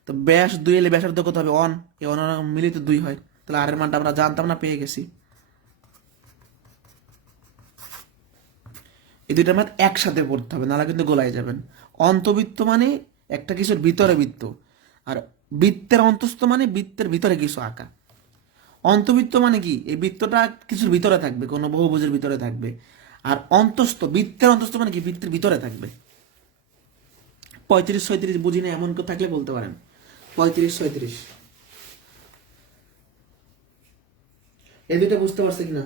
তো ব্যাস 2 এলে ব্যাসার্ধ কত হবে? 1, এই 1 মিলিত 2 হয়, তাহলে আর এর মানটা আমরা জানতাম না, পেয়ে গেছি। এই দুইটা ম্যাথ একসাথে পড়তে হবে, নাহলে কিন্তু গোলায় যাবেন। অন্তবৃত্ত মানে একটা কিছুর ভিতরে বৃত্ত, আর বৃত্তের অন্তস্থ মানে বৃত্তের ভিতরে কিছু আঁকা। অন্তবৃত্ত মানে কি? এই বৃত্তটা কিছুর ভিতরে থাকবে, কোনো বহুভুজের ভিতরে থাকবে। আর অন্তস্থ, বৃত্তের অন্তস্থ মানে কি? বৃত্তের ভিতরে থাকবে। 35 36 বুঝি না, এমন কেউ থাকলে বলতে পারেন। 35 36 এই দুইটা বুঝতে পারছে কিনা?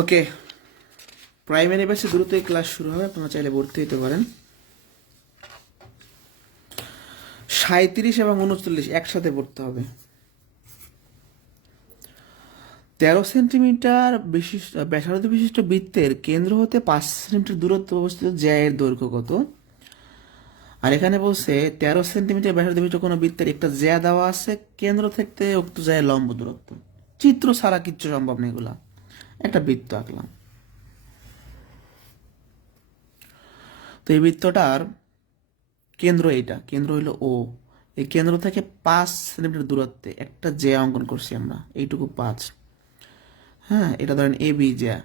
ওকে, প্রাইমারি ব্যাচে দ্রুতই ক্লাস শুরু হবে, আপনারা চাইলে ভর্তি হতে পারেন। 37 এবং 39 একসাথে পড়তে হবে। 13 সেন্টিমিটার বিশিষ্ট ব্যাসার্ধ বিশিষ্ট বৃত্তের কেন্দ্র হতে 5 সেন্টিমিটার দূরত্ব অবস্থিত জ্যায়ের দৈর্ঘ্য কত? আর এখানে বলছে 13 সেন্টিমিটার ব্যাসার্ধ বিশিষ্ট কোনো বৃত্তের একটা জ্যা দেওয়া আছে, কেন্দ্র থেকে উক্ত জ্যায়ের লম্ব দূরত্ব। চিত্র ছাড়া কিচ্ছু সম্ভব নেই এগুলা। একটা বৃত্ত আঁকলাম, তো এই বৃত্তটার কেন্দ্র এইটা, কেন্দ্র হইল ও। এই কেন্দ্র থেকে 5 সেন্টিমিটার দূরত্বে একটা জ্যা অঙ্কন করছি আমরা, এইটুকু 5। হ্যাঁ, এটা ধরেন এ বি জ্যা।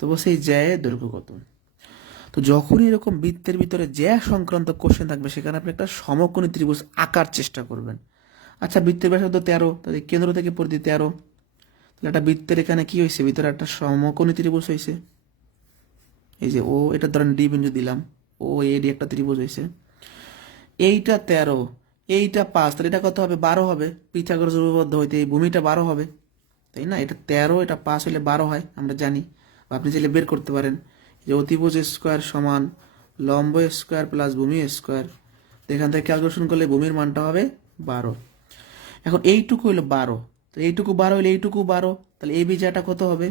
তো বলছে এই জ্যায়ের দৈর্ঘ্য কত? তো যখনই এরকম বৃত্তের ভিতরে জ্যা সংক্রান্ত কোশ্চেন থাকবে, সেখানে আপনি একটা সমকোণী ত্রিভুজ আঁকার চেষ্টা করবেন। আচ্ছা বৃত্তের ব্যাসার্ধ 13, তাহলে কেন্দ্র থেকে পরিধি 13, তাহলে একটা বৃত্তের এখানে কি হয়েছে? ভিতরে একটা সমকোণী ত্রিভুজ হয়েছে। এই যে ও, এটা ধরেন ডি বিন্দু দিলাম, ও এ ডি একটা ত্রিভুজ হয়েছে। এইটা 13, এইটা 5, তাহলে এটা কত হবে? 12 হবে। পিথাগোরাস উপপাদ্য হইতে এই ভূমিটা 12 হবে, তাই না? এটা 13, এটা 5 হলে 12 হয়, আমরা জানি। বা আপনি চাইলে বের করতে পারেন যে অতিভুজ স্কোয়ার সমান লম্ব স্কোয়ার প্লাস ভূমি স্কোয়ার। এখান থেকে ক্যালকুলেশন করলে ভূমির মানটা হবে 12। এখন এইটুকু হইলো 12, তো এইটুকু 12 হইলে এইটুকু 12, তাহলে এই বিজাটা কত হবে?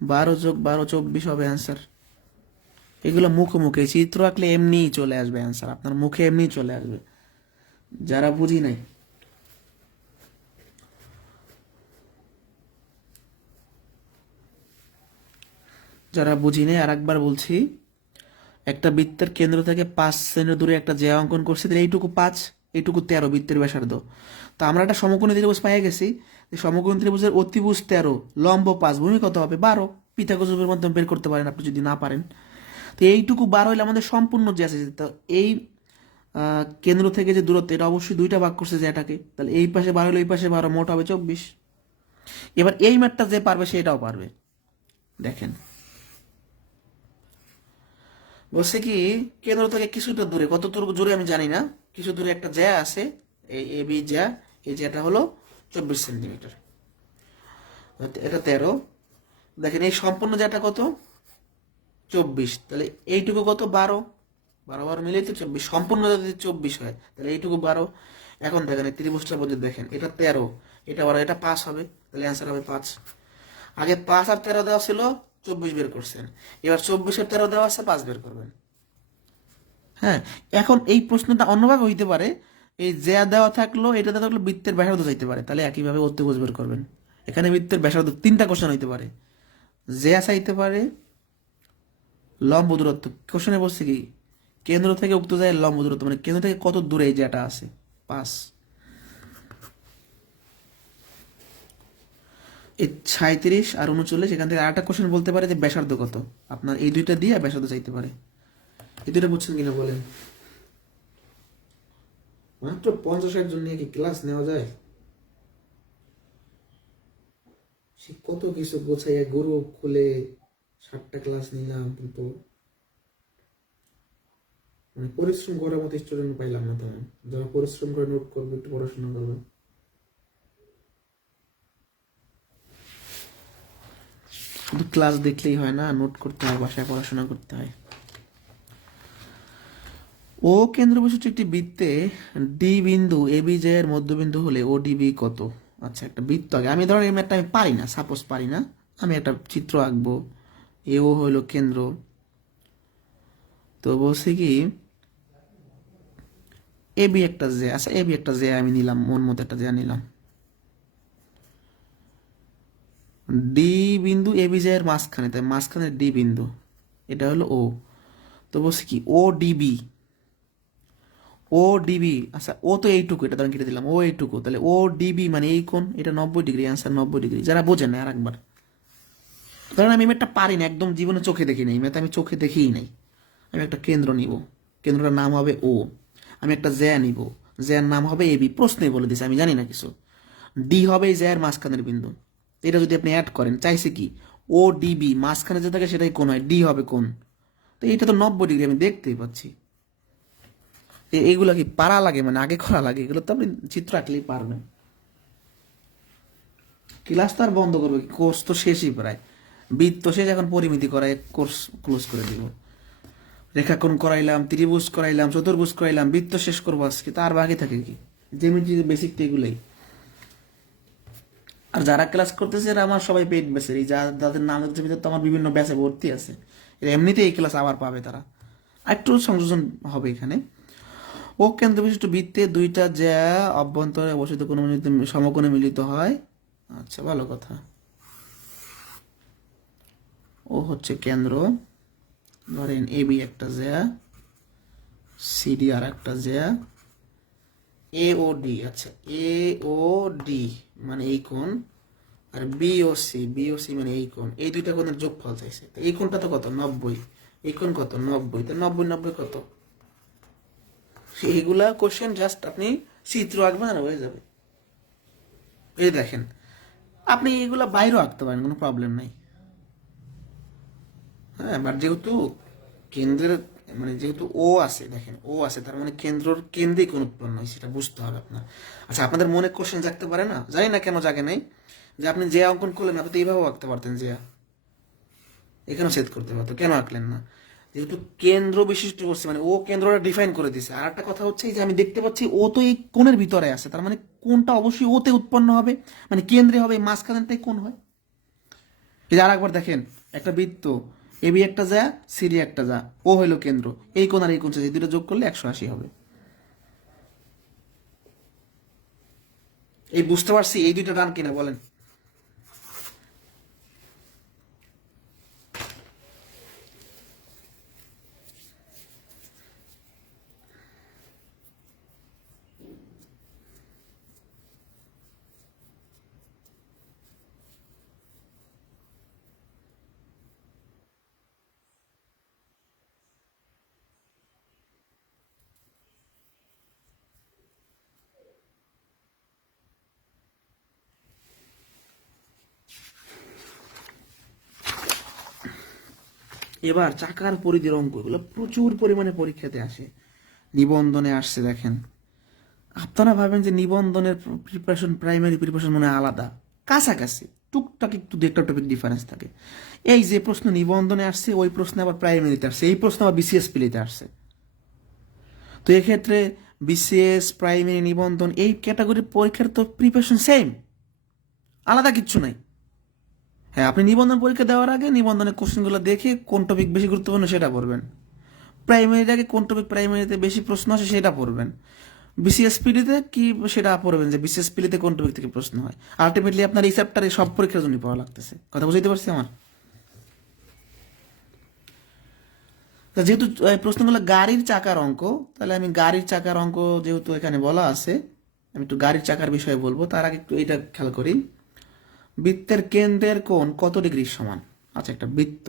12 + 12 24 হবে অ্যান্সার। এগুলো মুখে চিত্র আঁকলে এমনিই চলে আসবে অ্যান্সার, আপনার মুখে এমনিই চলে আসবে। যারা বুঝি নাই, যারা বুঝি নেই আর একবার বলছি, একটা বৃত্তের কেন্দ্র থেকে 5 সেমি দূরে একটা যে অঙ্কন করছে, তাহলে এইটুকু 5, এইটুকু 13 বৃত্তের ব্যাসার্ধ। তো আমরা একটা সমকোণী ত্রিভুজ পেয়ে গেছি, যে সমকোণী ত্রিভুজের অতিভুজ 13, লম্ব 5, ভূমি কত হবে 12। পিথাগোরাসের মাধ্যমে বের করতে পারেন আপনি যদি না পারেন। তো এইটুকু 12 হলে আমাদের সম্পূর্ণ যে আছে, তো এই কেন্দ্র থেকে যে দূরত্ব, এটা অবশ্যই দুইটা ভাগ করছে যে এটাকে, তাহলে এই পাশে 12 হলে এই পাশে 12, মোট হবে 24। এবার এই ম্যাথটা যে পারবে সেটাও পারবে। দেখেন বলছে কি, কেন্দ্র থেকে কিছুটা দূরে, কত দূরে আমি জানি না, কিছু দূরে একটা জ্যা আছে, এই এ বি জ্যা, এই জ্যাটা হলো 24 সেন্টিমিটার, এটা 13। দেখেন এই সম্পূর্ণ জ্যাটা কত 24, তাহলে এইটুকু কত 12, 12 12 মিলেই তো 24, সম্পূর্ণ যদি 24 হয় তাহলে এইটুকু 12। এখন দেখেন এই ত্রিভুজটার মধ্যে দেখেন, এটা 13, এটা 12, এটা 5 হবে, তাহলে অ্যান্সার হবে 5। আগে 5 আর 13 দেওয়া ছিল, 24 বের করছেন, এবার 24 আর 13 দেওয়া আছে, 5 বের করবেন। হ্যাঁ, এখন এই প্রশ্নটা অন্যভাবে হইতে পারে, এই জ্যা দেওয়া থাকলো, এটা দেওয়া থাকলো, বৃত্তের ব্যাসার্ধ চাইতে পারে, তাহলে একইভাবে অতিভুজ বের করবেন। এখানে বৃত্তের ব্যাসার্ধ 3টা কোশ্চেন হইতে পারে, জ্যা চাইতে পারে, লম্ব দূরত্ব। কোশ্চেনে বলছে কি, কেন্দ্র থেকে উক্ত জায়গায় লম্ব দূরত্ব, মানে কেন্দ্র থেকে কত দূরে এই জ্যাটা আছে 5। এই 37 আর 39, এখান থেকে আরেকটা কোশ্চেন বলতে পারে যে ব্যাসার্ধ কত, আপনার এই দুইটা দিয়ে ব্যাসার্ধ চাইতে পারে। এই দুইটা বুঝছেন কিনা বলেন? মাত্র 50-60 জন নিয়ে কি ক্লাস নেওয়া যায়? সে কত কিছু গোছাইয়া গরু খুলে 60টা ক্লাস নিলাম, কিন্তু মানে পরিশ্রম করার মতো স্টুডেন্ট পাইলাম না তেমন। যারা পরিশ্রম করে নোট করবে, একটু পড়াশোনা করবে। শুধু ক্লাস দেখলেই হয় না, নোট করতে হয়, বাসায় পড়াশোনা করতে হয়। ও কেন্দ্র বিশিষ্ট একটি বৃত্তে ডি বিন্দু এ বি এর মধ্যবিন্দু হলে ও ডিবি কত? আচ্ছা, একটা বৃত্ত আগে আমি ধরেন এই ম্যাথটা আমি পারি না, সাপোজ পারি না, আমি একটা চিত্র আঁকবো, এও হলো কেন্দ্র। তো বলছি কি, এ বি একটা জে, আচ্ছা এ বি একটা জে আমি নিলাম, মন মতো একটা জে নিলাম। ডি বিন্দু এ বি এর মাঝখানে, তাই মাঝখানে ডি বিন্দু, এটা হলো ও। তো বলছি কি, ও ডিবি, ও ডিবি, আচ্ছা ও তো এইটুকু, এটা ধরেন কেটে দিলাম, ও এইটুকু, তাহলে ও ডিবি মানে এই কোণ, এটা 90 ডিগ্রি, অ্যান্সার 90 ডিগ্রি। যারা বোঝেন না আর একবার, ধরেন আমি ম্যাথটা পারি না, একদম জীবনে চোখে দেখি নাই ম্যাথ, আমি চোখে দেখিই নাই। আমি একটা কেন্দ্র নিব, কেন্দ্রটার নাম হবে ও। আমি একটা জ্যা নিব, জ্যার নাম হবে এ বি, প্রশ্নে বলে দিছে, আমি জানি না কিছু। ডি হবে এই জ্যার মাঝখানের বিন্দু, এটা যদি আপনি অ্যাড করেন, চাইছে কি ও ডিবি, মাঝখানে যে থাকে সেটাই কোণ হয়, ডি হবে কোণ। তো এটা তো 90 ডিগ্রি, আমি দেখতেই পাচ্ছি। এইগুলো কি পারা লাগে, মানে আগে করা লাগে? এগুলো তো আপনি চিত্র আঁকলেই পারবেন। ক্লাস তো আর বন্ধ করবে কি, কোর্স তো শেষই প্রায়, বৃত্ত শেষ, এখন পরিমিতি করায় কোর্স ক্লোজ করে দিব। রেখাকোণ করাইলাম, ত্রিভুজ করাইলাম, চতুর্ভুজ করাইলাম, বৃত্ত শেষ করবো আজকে, তার বাকি থাকে কি? জ্যামিতি বেসিক তো এগুলোই। আর যারা ক্লাস করতেছে এরা আমার সবাই পেইড ব্যাচের, এই যাদের নাম হচ্ছে ভিতরে তো আমার বিভিন্ন ব্যাচে ভর্তি আছে, এরা এমনিতেই এই ক্লাস আবার পাবে তারা। আর একটু সংযোজন হবে এখানে। ও কেন্দ্র বিশিষ্ট বৃত্তে দুইটা জ্যা অভ্যন্তরে অবস্থিত কোনো সমকোণে মিলিত হয়। আচ্ছা, ভালো কথা। ও হচ্ছে কেন্দ্র, ধরেন এ বি একটা জ্যা, সিডি আর একটা জ্যা, এ ও ডি, আচ্ছা এ ও ডি মানে এই কোণ, আর বি ও সি মানে এই কোণ, এই দুইটা কোণের যোগফল চাইছে। তো এই কোণটা তো কত 90, এই কোণ কত 90, তো 90 কত? এইগুলা কোশ্চেন জাস্ট আপনি চিত্র আঁকবেন আর হয়ে যাবে। এই দেখেন, আপনি এগুলা বাইরেও আঁকতে পারেন, কোনো প্রবলেম নাই। হ্যাঁ, বাট যেহেতু কেন্দ্রের, মানে যেহেতু ও আছে, দেখেন ও আছে, তার মানে কেন্দ্রর কেন্দ্রে কোন উৎপন্ন হয় সেটা বুঝতে হবে আপনার। আচ্ছা, আপনাদের মনে কোশ্চেন জাগতে পারে না, জানি না কেন জাগে নাই, যে আপনি যে অঙ্কন করলেন আপনি তো এইভাবেও আঁকতে পারতেন, যে এখানেও সেট করতে পারতো, কেন আঁকলেন না? যেহেতু কেন্দ্র বিশিষ্ট করছে, মানে ও কেন্দ্রটা ডিফাইন করে দিছে। আর একটা কথা হচ্ছে যে আমি দেখতে পাচ্ছি ও তো এই কোণের ভিতরে আছে, তার মানে কোনটা অবশ্যই ওতে উৎপন্ন হবে, মানে কেন্দ্রে হবে, মাঝখানটাই কোণ হয়। এই যে আর একবার দেখেন, একটা বৃত্ত, এ বি একটা যা, সিডি একটা যা, ও হইলো কেন্দ্র, এই কোণ আর এই কোণ এই দুটো যোগ করলে 180 হবে। এই বুঝতে পারছি, এই দুইটা ডান কিনা বলেন? এবার চাকার পরিধির অঙ্ক, এগুলো প্রচুর পরিমাণে পরীক্ষাতে আসে। নিবন্ধনে আসছে, দেখেন। আপনারা ভাবেন যে নিবন্ধনের প্রিপারেশন প্রাইমারি প্রিপারেশন মনে হয় আলাদা, কাছাকাছি, টুকটাক একটু একটা টপিক ডিফারেন্স থাকে। এই যে প্রশ্ন নিবন্ধনে আসছে, ওই প্রশ্ন আবার প্রাইমারিতে আসছে, এই প্রশ্ন আবার বিসিএস পিলিতে আসছে। তো এক্ষেত্রে বিসিএস, প্রাইমারি, নিবন্ধন এই ক্যাটাগরির পরীক্ষার তো প্রিপারেশন সেম, আলাদা কিচ্ছু নাই। হ্যাঁ, আপনি নিবন্ধন পরীক্ষা দেওয়ার আগে নিবন্ধনের কোশ্চেনগুলো দেখে কোন টপিক বেশি গুরুত্বপূর্ণ সেটা পড়বেন, প্রাইমারির আগে কোন টপিক প্রাইমারিতে বেশি প্রশ্ন আসে সেটা পড়বেন, বিসিএসপিডিতে কি সেটা পড়বেন যে বিসিএসপিডিতে কোন টপিক থেকে প্রশ্ন হয়। আলটিমেটলি আপনার এই চ্যাপ্টারে সব পরীক্ষার জন্য পড়া লাগতেছে। কথা বুঝতে পারছি আমার? তো যেহেতু প্রশ্নগুলো গাড়ির চাকার অঙ্ক, তাহলে আমি গাড়ির চাকার অঙ্ক যেহেতু এখানে বলা আছে, আমি একটু গাড়ির চাকার বিষয়ে বলবো। তার আগে একটু এইটা খেয়াল করি, বৃত্তের কেন্দ্রের কোণ কত ডিগ্রি সমান। আচ্ছা, একটা বৃত্ত,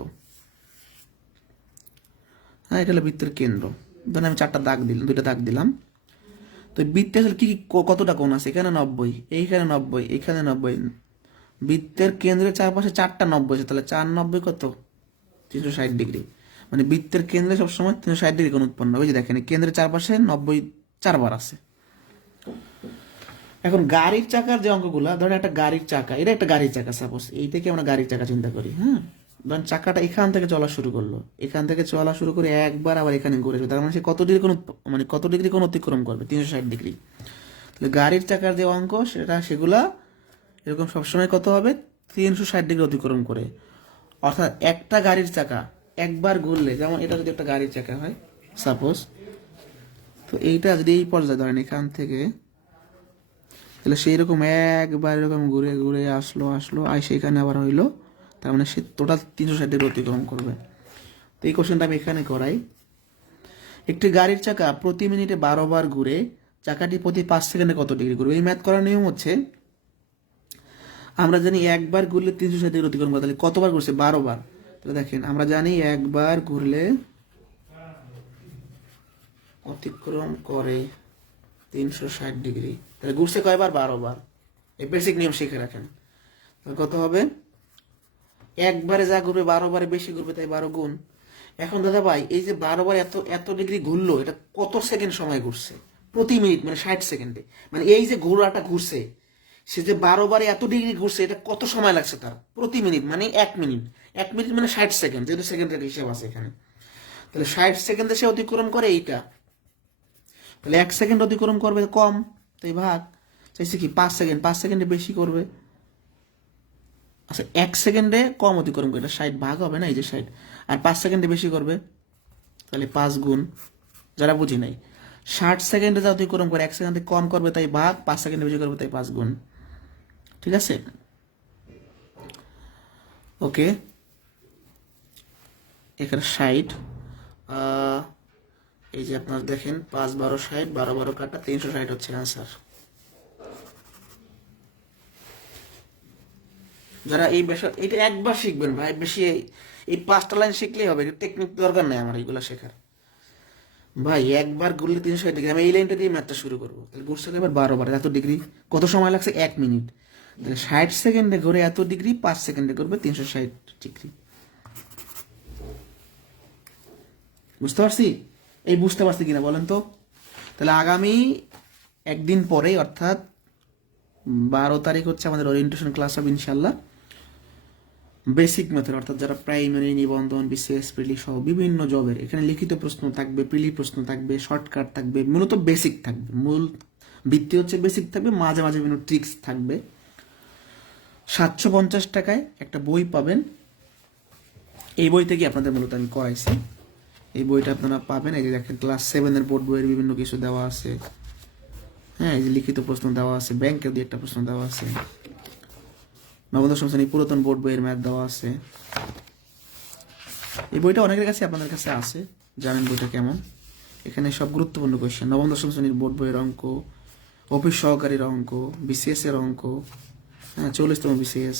হ্যাঁ, এটা হলো বৃত্তের কেন্দ্র। ধরেন আমি চারটা দাগ দিলাম, দুইটা দাগ দিলাম। তো বৃত্তে আসলে কি কি কতটা কোণ আছে? এখানে 90, এইখানে 90, এখানে 90। বৃত্তের কেন্দ্রের চারপাশে 4টা 90 আছে, তাহলে 4×90 কত? 360 ডিগ্রি। মানে বৃত্তের কেন্দ্রে সবসময় 360 ডিগ্রি কোণ উৎপন্ন হবে। যে দেখেন কেন্দ্রের চারপাশে 90 4বার আছে। এখন গাড়ির চাকার যে অঙ্কগুলা, ধরেন একটা গাড়ির চাকা, এটা একটা গাড়ির চাকা, সাপোজ এইটাকে আমরা গাড়ির চাকা চিন্তা করি। হ্যাঁ, ধরেন চাকাটা এখান থেকে চলা শুরু করলো, এখান থেকে চলা শুরু করে একবার আবার এখানে ঘুরে যাবে, তার মানে সে কত ডিগ্রি কোণ মানে কত ডিগ্রি কোণ অতিক্রম করবে? 360 ডিগ্রি। তাহলে গাড়ির চাকার যে অঙ্ক সেগুলা এরকম সবসময় কত হবে? 360 ডিগ্রি অতিক্রম করে। অর্থাৎ একটা গাড়ির চাকা একবার ঘুরলে, যেমন এটা যদি একটা গাড়ির চাকা হয় সাপোজ, তো এইটা যদি এই পর্যায়ে ধরেন এখান থেকে, তাহলে সেই রকম একবার এরকম ঘুরে ঘুরে আসলো সেখানে আবার হইলো, তার মানে সে টোটাল 360 ডিগ্রি অতিক্রম করবে। তো এই কোশ্চেনটা আমি এখানে করাই। একটি গাড়ির চাকা প্রতি মিনিটে 12 বার ঘুরে চাকাটি প্রতি 5 সেকেন্ডে কত ডিগ্রি ঘুরবে? এই ম্যাথ করার নিয়ম হচ্ছে, আমরা জানি একবার ঘুরলে 360 ডিগ্রি অতিক্রম করে, তাহলে কতবার ঘুরছে? 12 বার। তাহলে দেখেন আমরা জানি একবার ঘুরলে অতিক্রম করে 360 ডিগ্রি, তাহলে ঘুরছে কয়বার? 12 বার। এই বেসিক নিয়ম শিখে রাখেন। তাহলে কত হবে? একবারে যা ঘুরবে 12 বারে বেশি ঘুরবে, তাই 12 গুণ। এখন দাদা ভাই, এই যে 12 বার এত এত ডিগ্রি ঘুরলো, এটা কত সেকেন্ড সময় ঘুরছে? প্রতি মিনিট, মানে 60 সেকেন্ডে। মানে এই যে ঘোরাটা ঘুরছে, সে যে 12 বারে এত ডিগ্রি ঘুরছে, এটা কত সময় লাগছে তার? প্রতি মিনিট মানে 1 মিনিট। 1 মিনিট মানে 60 সেকেন্ড, যেহেতু সেকেন্ডের হিসাব আছে এখানে। তাহলে 60 সেকেন্ডে সে অতিক্রম করে এইটা, তাহলে 1 সেকেন্ড অতিক্রম করবে কম, তাই ভাগ। চাইছে কি 5 সেকেন্ড, 5 সেকেন্ডে বেশি করবে। আচ্ছা, 1 সেকেন্ডে কম অতিক্রম করবে, 60 ভাগ হবে না, এই যে 60, আর 5 সেকেন্ডে বেশি করবে, তাহলে 5 গুণ। যারা বুঝি নাই, 60 সেকেন্ডে যা অতিক্রম করে 1 সেকেন্ডে কম করবে তাই ভাগ, 5 সেকেন্ডে বেশি করবে তাই 5 গুণ। ঠিক আছে, ওকে। এখানে 60, এই যে আপনার দেখেন 5 12 60, 12 12 কাটা 360 হচ্ছে আনসার। যারা এই বিষয় এটা একবার শিখবেন ভাই, বেশি এই 5টা লাইন শিখলেই হবে, টেকনিক দরকার নেই আমার এইগুলো শেখার। ভাই একবার ঘুরলে 360 ডিগ্রি, আমি এই লাইনটা দিয়ে ম্যাথটা শুরু করবো। তাহলে ঘুরছে এবার 12 বার, এত ডিগ্রি কত সময় লাগছে? 1 মিনিট। তাহলে 60 সেকেন্ডে ঘুরে এত ডিগ্রি, 5 সেকেন্ডে ঘুরবে 360 ডিগ্রি। বুঝতে পারছি? এই বুঝতে পারছি কিনা বলেন তো? তাহলে আগামী একদিন পরে, অর্থাৎ 12 তারিখ হচ্ছে আমাদের ওরিয়েন্টেশন ক্লাস হবে ইনশাল্লাহ। বেসিক মেথড, অর্থাৎ যারা প্রাইমারি, নিবন্ধন, বিসিএস, প্রিলি সহ বিভিন্ন জবের, এখানে লিখিত প্রশ্ন থাকবে, প্রিলি প্রশ্ন থাকবে, শর্টকাট থাকবে, মূলত বেসিক থাকবে। মূল ভিত্তি হচ্ছে বেসিক থাকবে, মাঝে মাঝে বিভিন্ন ট্রিক্স থাকবে। 750 টাকায় একটা বই পাবেন। এই বই থেকে আপনাদের মূলত আমি করাইছি, এই বইটা আপনারা পাবেন। এই যে দেখেন ক্লাস 7-এর বোর্ড বইয়ের বিভিন্ন কিছু দেওয়া আছে। হ্যাঁ, এই যে লিখিত প্রশ্ন দেওয়া আছে, ব্যাংকের দিয়ে একটা প্রশ্ন দেওয়া আছে, নবম দশম শ্রেণী পুরাতন বোর্ড বইয়ের ম্যাথ দেওয়া আছে। এই বইটা অনেকের কাছে আপনাদের কাছে আছে, জানেন বইটা কেমন। এখানে সব গুরুত্বপূর্ণ কোয়েশ্চেন, নবম দশম শ্রেণীর বোর্ড বইয়ের অঙ্ক, অফিস সহকারীর অঙ্ক, বিসিএস এর অঙ্ক, হ্যাঁ 40তম বিসিএস,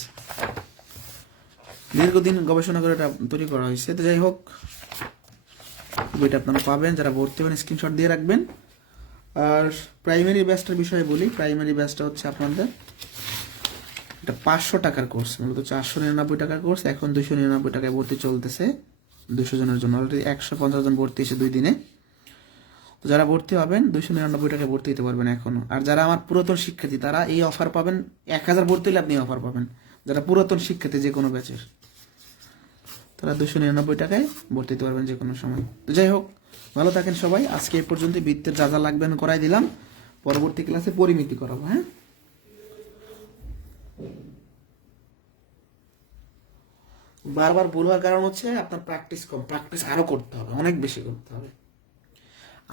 দীর্ঘদিন গবেষণা করে এটা তৈরি করা হয়েছে। তো যাই হোক, বইটা আপনারা পাবেন, যারা ভর্তি হবেন স্ক্রিনশট দিয়ে রাখবেন। আর প্রাইমারি ব্যাচটার বিষয়ে বলি, প্রাইমারি ব্যাচটা হচ্ছে আপনাদের এটা 500 টাকার কোর্স, মূলত 499 টাকার কোর্স, এখন 299 টাকায় ভর্তি চলতেছে। 200 জনের জন্য অলরেডি 150 জন ভর্তি এসে 2 দিনে। তো যারা ভর্তি হবেন 299 টাকায় ভর্তি হতে পারবেন এখনো। আর যারা আমার পুরাতন শিক্ষার্থী তারা এই অফার পাবেন, 1000 ভর্তি হলে আপনি অফার পাবেন। যারা পুরাতন শিক্ষার্থী যে কোনো ব্যাচের তারা 299 টাকায় ভর্তি হতে পারবেন যে কোনো সময়। তো যাই হোক, ভালো থাকেন সবাই। আজকে এই পর্যন্ত বৃত্তের যা যা লাগবে আমি করাই দিলাম, পরবর্তী ক্লাসে পরিমিতি করাবো। হ্যাঁ, বারবার ভুল হওয়ার কারণ হচ্ছে আপনার প্র্যাকটিস কম, প্র্যাকটিস আরো করতে হবে, অনেক বেশি করতে হবে।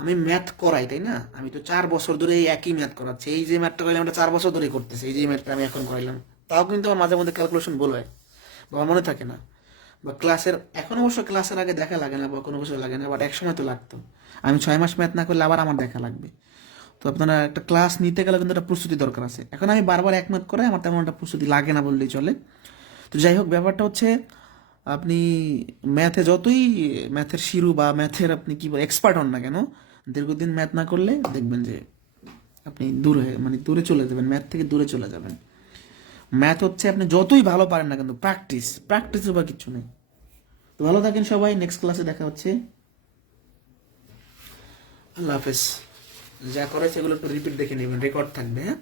আমি ম্যাথ করাই, তাই না? আমি তো 4 বছর ধরে এই একই ম্যাথ করাচ্ছি। এই যে ম্যাথটা করাইলাম এটা 4 বছর ধরে করতেছি, এই যে ম্যাথটা আমি এখন করাইলাম। তাও কিন্তু আমার মাঝে মধ্যে ক্যালকুলেশন ভুল হয় বা আমার মনে থাকে না, বা ক্লাসের এখন অবশ্য ক্লাসের আগে দেখা লাগে না বা কোনো কিছু লাগে না, বাট এক সময় তো লাগতো। আমি 6 মাস ম্যাথ না করলে আবার আমার দেখা লাগবে। তো আপনারা একটা ক্লাস নিতে গেলে কিন্তু একটা প্রস্তুতি দরকার আছে। এখন আমি বারবার এক ম্যাথ করে আমার তেমন একটা প্রস্তুতি লাগে না বললেই চলে। তো যাই হোক, ব্যাপারটা হচ্ছে আপনি ম্যাথে যতই ম্যাথের শিরু বা ম্যাথের আপনি কি এক্সপার্ট হন না কেন, দীর্ঘদিন ম্যাথ না করলে দেখবেন যে আপনি দূরে চলে যাবেন, ম্যাথ থেকে দূরে চলে যাবেন। ম্যাথ হচ্ছে আপনি যতই ভালো পারেন না কিন্তু প্র্যাকটিসের বা কিছু নেই। তো ভালো থাকেন সবাই, নেক্সট ক্লাসে দেখা হচ্ছে। আল্লাহ হাফেজ। যা করে সেগুলো একটু রিপিট দেখে নেবেন, রেকর্ড থাকবে। হ্যাঁ।